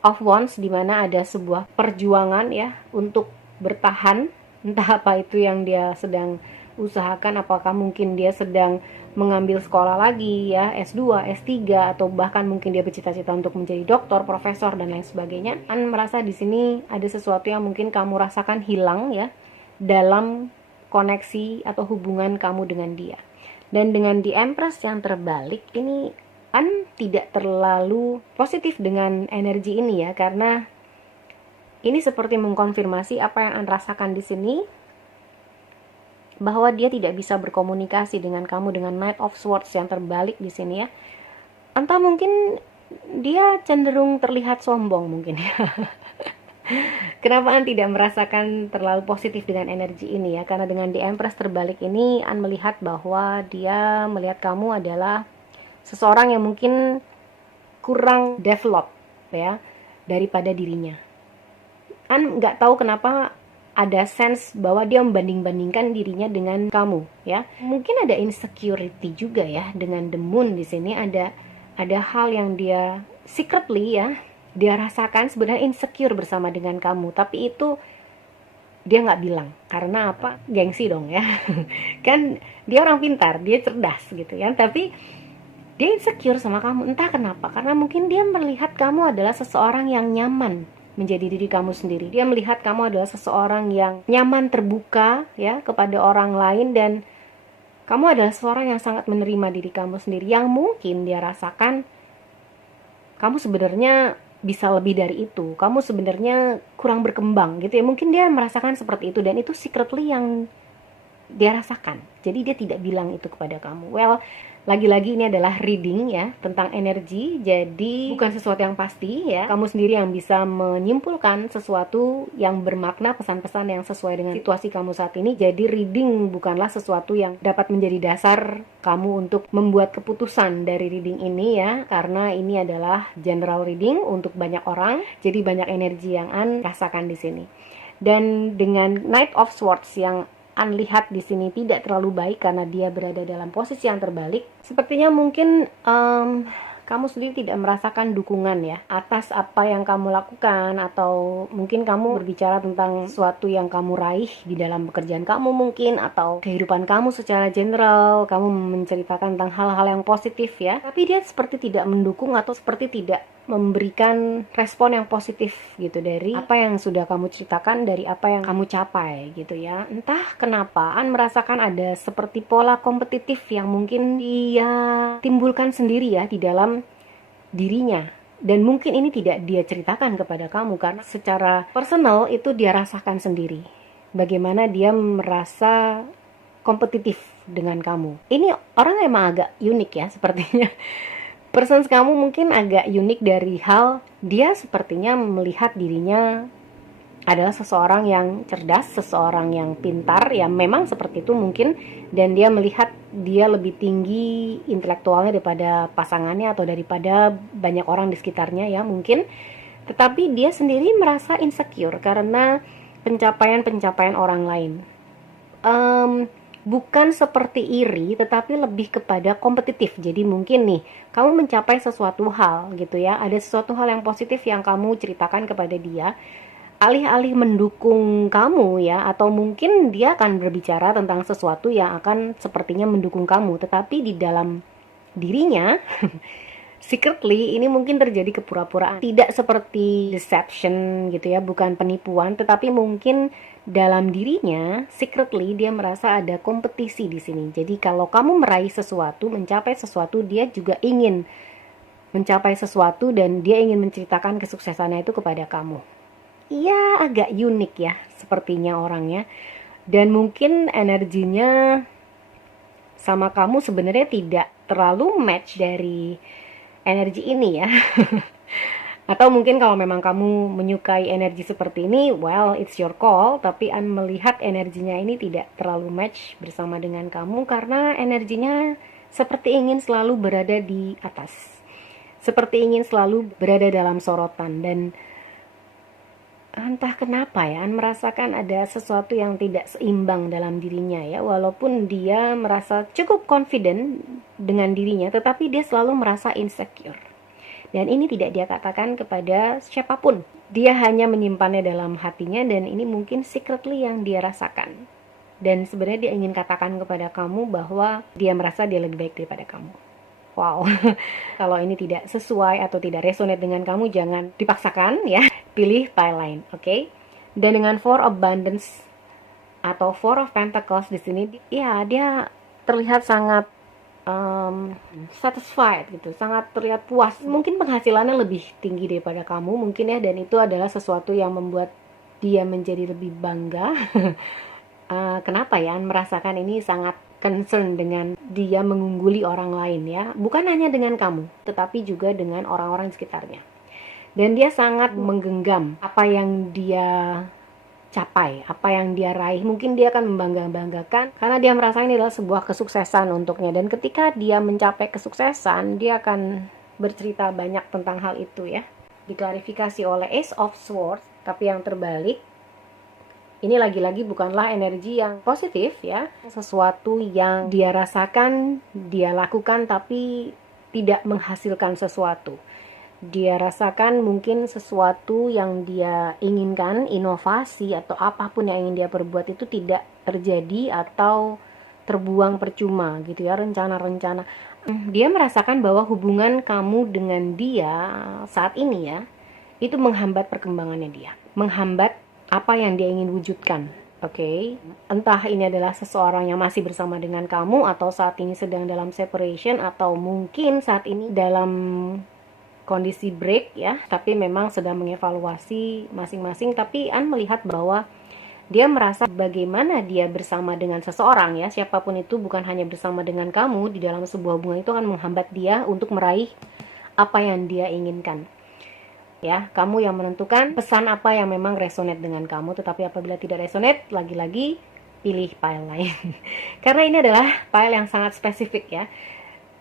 of Wands, di mana ada sebuah perjuangan ya untuk bertahan, entah apa itu yang dia sedang usahakan, apakah mungkin dia sedang mengambil sekolah lagi ya, S2, S3, atau bahkan mungkin dia bercita-cita untuk menjadi doktor, profesor, dan lain sebagainya. An merasa di sini ada sesuatu yang mungkin kamu rasakan hilang ya dalam koneksi atau hubungan kamu dengan dia. Dan dengan The Empress yang terbalik ini, An tidak terlalu positif dengan energi ini ya, karena ini seperti mengkonfirmasi apa yang An rasakan di sini, bahwa dia tidak bisa berkomunikasi dengan kamu dengan Knight of Swords yang terbalik di sini ya. Entah mungkin dia cenderung terlihat sombong mungkin ya. Kenapa An tidak merasakan terlalu positif dengan energi ini ya? Karena dengan The Empress terbalik ini An melihat bahwa dia melihat kamu adalah seseorang yang mungkin kurang develop ya daripada dirinya. An nggak tahu kenapa ada sense bahwa dia membanding-bandingkan dirinya dengan kamu ya. Mungkin ada insecurity juga ya dengan the moon di sini, ada hal yang dia secretly ya dia rasakan sebenarnya insecure bersama dengan kamu, tapi itu dia nggak bilang. Karena apa? Gengsi dong ya. Kan dia orang pintar, dia cerdas gitu ya, tapi dia insecure sama kamu, entah kenapa. Karena mungkin dia melihat kamu adalah seseorang yang nyaman menjadi diri kamu sendiri. Dia melihat kamu adalah seseorang yang nyaman terbuka ya kepada orang lain, dan kamu adalah seseorang yang sangat menerima diri kamu sendiri, yang mungkin dia rasakan kamu sebenarnya bisa lebih dari itu. Kamu sebenarnya kurang berkembang gitu ya. Mungkin dia merasakan seperti itu, dan itu secretly yang dia rasakan. Jadi dia tidak bilang itu kepada kamu. Well, lagi-lagi ini adalah reading ya tentang energi, jadi bukan sesuatu yang pasti ya. Kamu sendiri yang bisa menyimpulkan sesuatu yang bermakna, pesan-pesan yang sesuai dengan situasi kamu saat ini. Jadi reading bukanlah sesuatu yang dapat menjadi dasar kamu untuk membuat keputusan dari reading ini ya, karena ini adalah general reading untuk banyak orang. Jadi banyak energi yang An rasakan di sini. Dan dengan Knight of Swords yang An lihat di sini tidak terlalu baik karena dia berada dalam posisi yang terbalik. Sepertinya mungkin kamu sendiri tidak merasakan dukungan ya atas apa yang kamu lakukan, atau mungkin kamu berbicara tentang sesuatu yang kamu raih di dalam pekerjaan kamu mungkin, atau kehidupan kamu secara general, kamu menceritakan tentang hal-hal yang positif ya, tapi dia seperti tidak mendukung atau seperti tidak memberikan respon yang positif gitu dari apa yang sudah kamu ceritakan, dari apa yang kamu capai gitu ya. Entah kenapa An merasakan ada seperti pola kompetitif yang mungkin dia timbulkan sendiri ya di dalam dirinya, dan mungkin ini tidak dia ceritakan kepada kamu karena secara personal itu dia rasakan sendiri bagaimana dia merasa kompetitif dengan kamu. Ini orang emang agak unik ya sepertinya. Persons kamu mungkin agak unik dari hal dia sepertinya melihat dirinya adalah seseorang yang cerdas, seseorang yang pintar, ya memang seperti itu mungkin, dan dia melihat dia lebih tinggi intelektualnya daripada pasangannya atau daripada banyak orang di sekitarnya ya mungkin, tetapi dia sendiri merasa insecure karena pencapaian-pencapaian orang lain. Bukan seperti iri, tetapi lebih kepada kompetitif. Jadi mungkin nih, kamu mencapai sesuatu hal gitu ya, ada sesuatu hal yang positif yang kamu ceritakan kepada dia, alih-alih mendukung kamu ya, atau mungkin dia akan berbicara tentang sesuatu yang akan sepertinya mendukung kamu, tetapi di dalam dirinya secretly ini mungkin terjadi kepura-puraan. Tidak seperti deception gitu ya, bukan penipuan, tetapi mungkin dalam dirinya secretly dia merasa ada kompetisi di sini. Jadi kalau kamu meraih sesuatu, mencapai sesuatu, dia juga ingin mencapai sesuatu dan dia ingin menceritakan kesuksesannya itu kepada kamu. Iya, agak unik ya sepertinya orangnya, dan mungkin energinya sama kamu sebenarnya tidak terlalu match dari energi ini ya. Atau mungkin kalau memang kamu menyukai energi seperti ini, well it's your call, tapi An melihat energinya ini tidak terlalu match bersama dengan kamu karena energinya seperti ingin selalu berada di atas, seperti ingin selalu berada dalam sorotan, dan entah kenapa ya, An merasakan ada sesuatu yang tidak seimbang dalam dirinya ya. Walaupun dia merasa cukup confident dengan dirinya, tetapi dia selalu merasa insecure. Dan ini tidak dia katakan kepada siapapun. Dia hanya menyimpannya dalam hatinya, dan ini mungkin secretly yang dia rasakan. Dan sebenarnya dia ingin katakan kepada kamu bahwa dia merasa dia lebih baik daripada kamu. Wow, kalau ini tidak sesuai atau tidak resonate dengan kamu, jangan dipaksakan ya. Pilih pile lain, oke? Dan dengan Four of Abundance atau Four of Pentacles di sini, ya dia terlihat sangat satisfied gitu, sangat terlihat puas. Mungkin penghasilannya lebih tinggi daripada kamu mungkin ya, dan itu adalah sesuatu yang membuat dia menjadi lebih bangga. Kenapa ya? Merasakan ini sangat concern dengan dia mengungguli orang lain ya, bukan hanya dengan kamu, tetapi juga dengan orang-orang di sekitarnya. Dan dia sangat menggenggam apa yang dia capai, apa yang dia raih. Mungkin dia akan membangga-banggakan karena dia merasa ini adalah sebuah kesuksesan untuknya. Dan ketika dia mencapai kesuksesan, dia akan bercerita banyak tentang hal itu ya. Diklarifikasi oleh Ace of Swords, tapi yang terbalik. Ini lagi-lagi bukanlah energi yang positif ya. Sesuatu yang dia rasakan, dia lakukan tapi tidak menghasilkan sesuatu. Dia rasakan mungkin sesuatu yang dia inginkan, inovasi atau apapun yang ingin dia perbuat itu tidak terjadi atau terbuang percuma gitu ya, rencana-rencana. Dia merasakan bahwa hubungan kamu dengan dia saat ini ya, itu menghambat perkembangannya dia, menghambat apa yang dia ingin wujudkan. Oke, entah ini adalah seseorang yang masih bersama dengan kamu, atau saat ini sedang dalam separation, atau mungkin saat ini dalam kondisi break ya, tapi memang sedang mengevaluasi masing-masing. Tapi An melihat bahwa dia merasa bagaimana dia bersama dengan seseorang ya, siapapun itu, bukan hanya bersama dengan kamu di dalam sebuah hubungan, itu akan menghambat dia untuk meraih apa yang dia inginkan. Ya, kamu yang menentukan pesan apa yang memang resonate dengan kamu. Tetapi apabila tidak resonate, lagi-lagi pilih pile lain. Karena ini adalah pile yang sangat spesifik ya.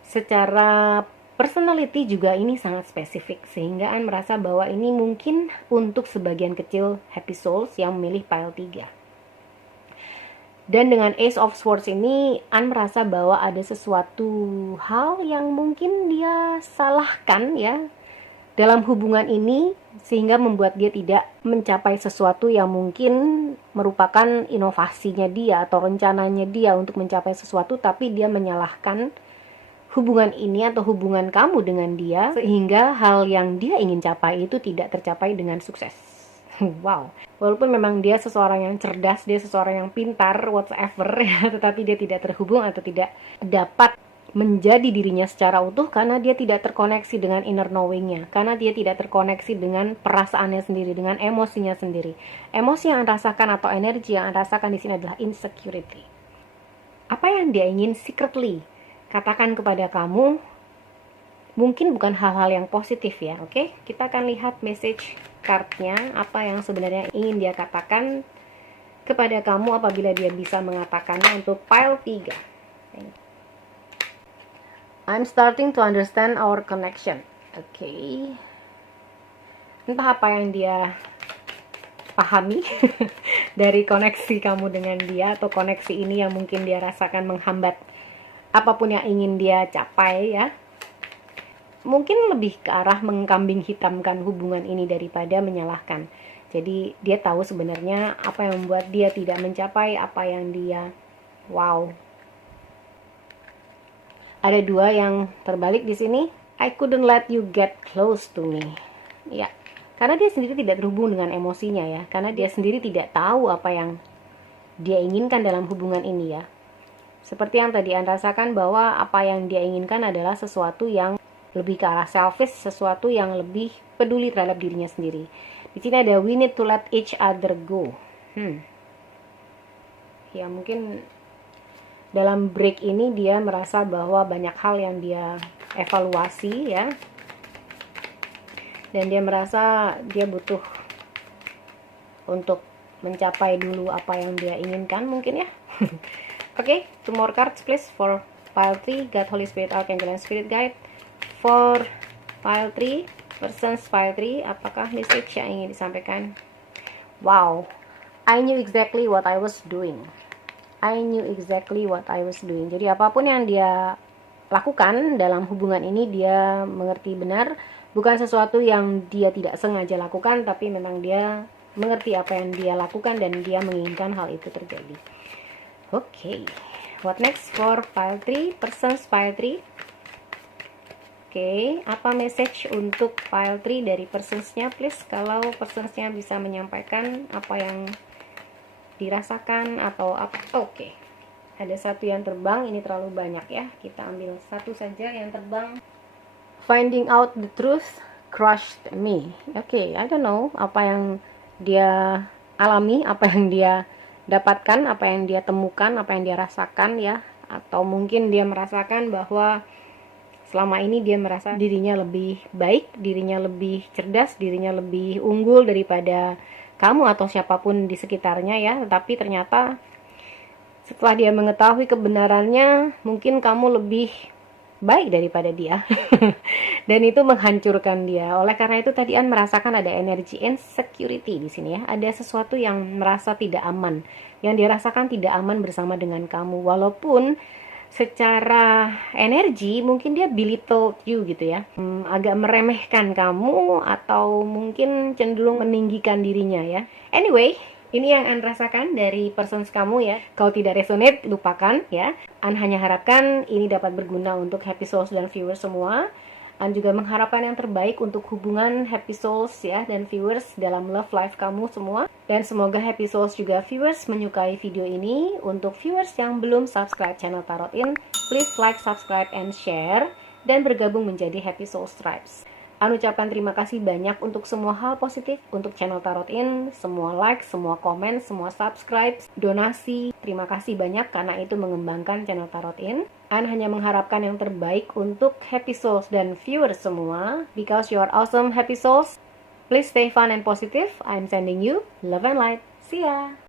Secara personality juga ini sangat spesifik, sehingga An merasa bahwa ini mungkin untuk sebagian kecil happy souls yang memilih pile 3. Dan dengan Ace of Swords ini, An merasa bahwa ada sesuatu hal yang mungkin dia salahkan ya dalam hubungan ini, sehingga membuat dia tidak mencapai sesuatu yang mungkin merupakan inovasinya dia atau rencananya dia untuk mencapai sesuatu, tapi dia menyalahkan hubungan ini atau hubungan kamu dengan dia, sehingga hal yang dia ingin capai itu tidak tercapai dengan sukses. Wow, walaupun memang dia seseorang yang cerdas, dia seseorang yang pintar, whatsoever ya, tetapi dia tidak terhubung atau tidak dapat menjadi dirinya secara utuh karena dia tidak terkoneksi dengan inner knowing-nya, karena dia tidak terkoneksi dengan perasaannya sendiri, dengan emosinya sendiri. Emosi yang Anda rasakan atau energi yang Anda rasakan di sini adalah insecurity. Apa yang dia ingin secretly katakan kepada kamu mungkin bukan hal-hal yang positif ya, oke? Kita akan lihat message card-nya, apa yang sebenarnya ingin dia katakan kepada kamu apabila dia bisa mengatakannya untuk pile 3. I'm starting to understand our connection. Oke. Entah apa yang dia pahami dari koneksi kamu dengan dia, atau koneksi ini yang mungkin dia rasakan menghambat apapun yang ingin dia capai ya. Mungkin lebih ke arah mengkambing hitamkan hubungan ini daripada menyalahkan. Jadi dia tahu sebenarnya apa yang membuat dia tidak mencapai apa yang dia Ada 2 yang terbalik di sini. I couldn't let you get close to me. Ya, karena dia sendiri tidak terhubung dengan emosinya ya. Karena dia sendiri tidak tahu apa yang dia inginkan dalam hubungan ini ya. Seperti yang tadi Anda rasakan bahwa apa yang dia inginkan adalah sesuatu yang lebih ke arah selfish, sesuatu yang lebih peduli terhadap dirinya sendiri. Di sini ada we need to let each other go. Ya mungkin dalam break ini dia merasa bahwa banyak hal yang dia evaluasi ya. Dan dia merasa dia butuh untuk mencapai dulu apa yang dia inginkan mungkin ya. Oke, 2 more cards please for pile 3, God, Holy Spirit, Archangel, and Spirit Guide. For pile 3, person's pile 3, apakah message yang ingin disampaikan? Wow, I knew exactly what I was doing. I knew exactly what I was doing. Jadi apapun yang dia lakukan dalam hubungan ini, dia mengerti benar. Bukan sesuatu yang dia tidak sengaja lakukan, tapi memang dia mengerti apa yang dia lakukan dan dia menginginkan hal itu terjadi. Oke, what next for pile 3, person's pile 3? Oke, apa message untuk pile 3 dari persons-nya please? Kalau persons-nya bisa menyampaikan apa yang dirasakan atau apa. Oke, ada 1 yang terbang, ini terlalu banyak ya. Kita ambil 1 saja yang terbang. Finding out the truth crushed me. Oke, I don't know apa yang dia alami, apa yang dia dapatkan, apa yang dia temukan, apa yang dia rasakan ya. Atau mungkin dia merasakan bahwa selama ini dia merasa dirinya lebih baik, dirinya lebih cerdas, dirinya lebih unggul daripada kamu atau siapapun di sekitarnya ya. Tetapi ternyata setelah dia mengetahui kebenarannya, mungkin kamu lebih baik daripada dia. Dan itu menghancurkan dia. Oleh karena itu tadi An merasakan ada energi insecurity di sini ya. Ada sesuatu yang merasa tidak aman, yang dia rasakan tidak aman bersama dengan kamu. Walaupun secara energi mungkin dia belittle you gitu ya, agak meremehkan kamu atau mungkin cenderung meninggikan dirinya ya. Anyway, ini yang An rasakan dari persons kamu ya. Kalau tidak resonate, lupakan ya. An hanya harapkan ini dapat berguna untuk happy souls dan viewers semua. An juga mengharapkan yang terbaik untuk hubungan happy souls ya dan viewers dalam love life kamu semua. Dan semoga happy souls juga viewers menyukai video ini. Untuk viewers yang belum subscribe channel Tarot In, please like, subscribe, and share. Dan bergabung menjadi happy souls tribes. An ucapkan terima kasih banyak untuk semua hal positif untuk channel Tarot In, semua like, semua komen, semua subscribe, donasi. Terima kasih banyak karena itu mengembangkan channel Tarot In. An hanya mengharapkan yang terbaik untuk happy souls dan viewers semua. Because you are awesome happy souls. Please stay fun and positive. I'm sending you love and light. See ya!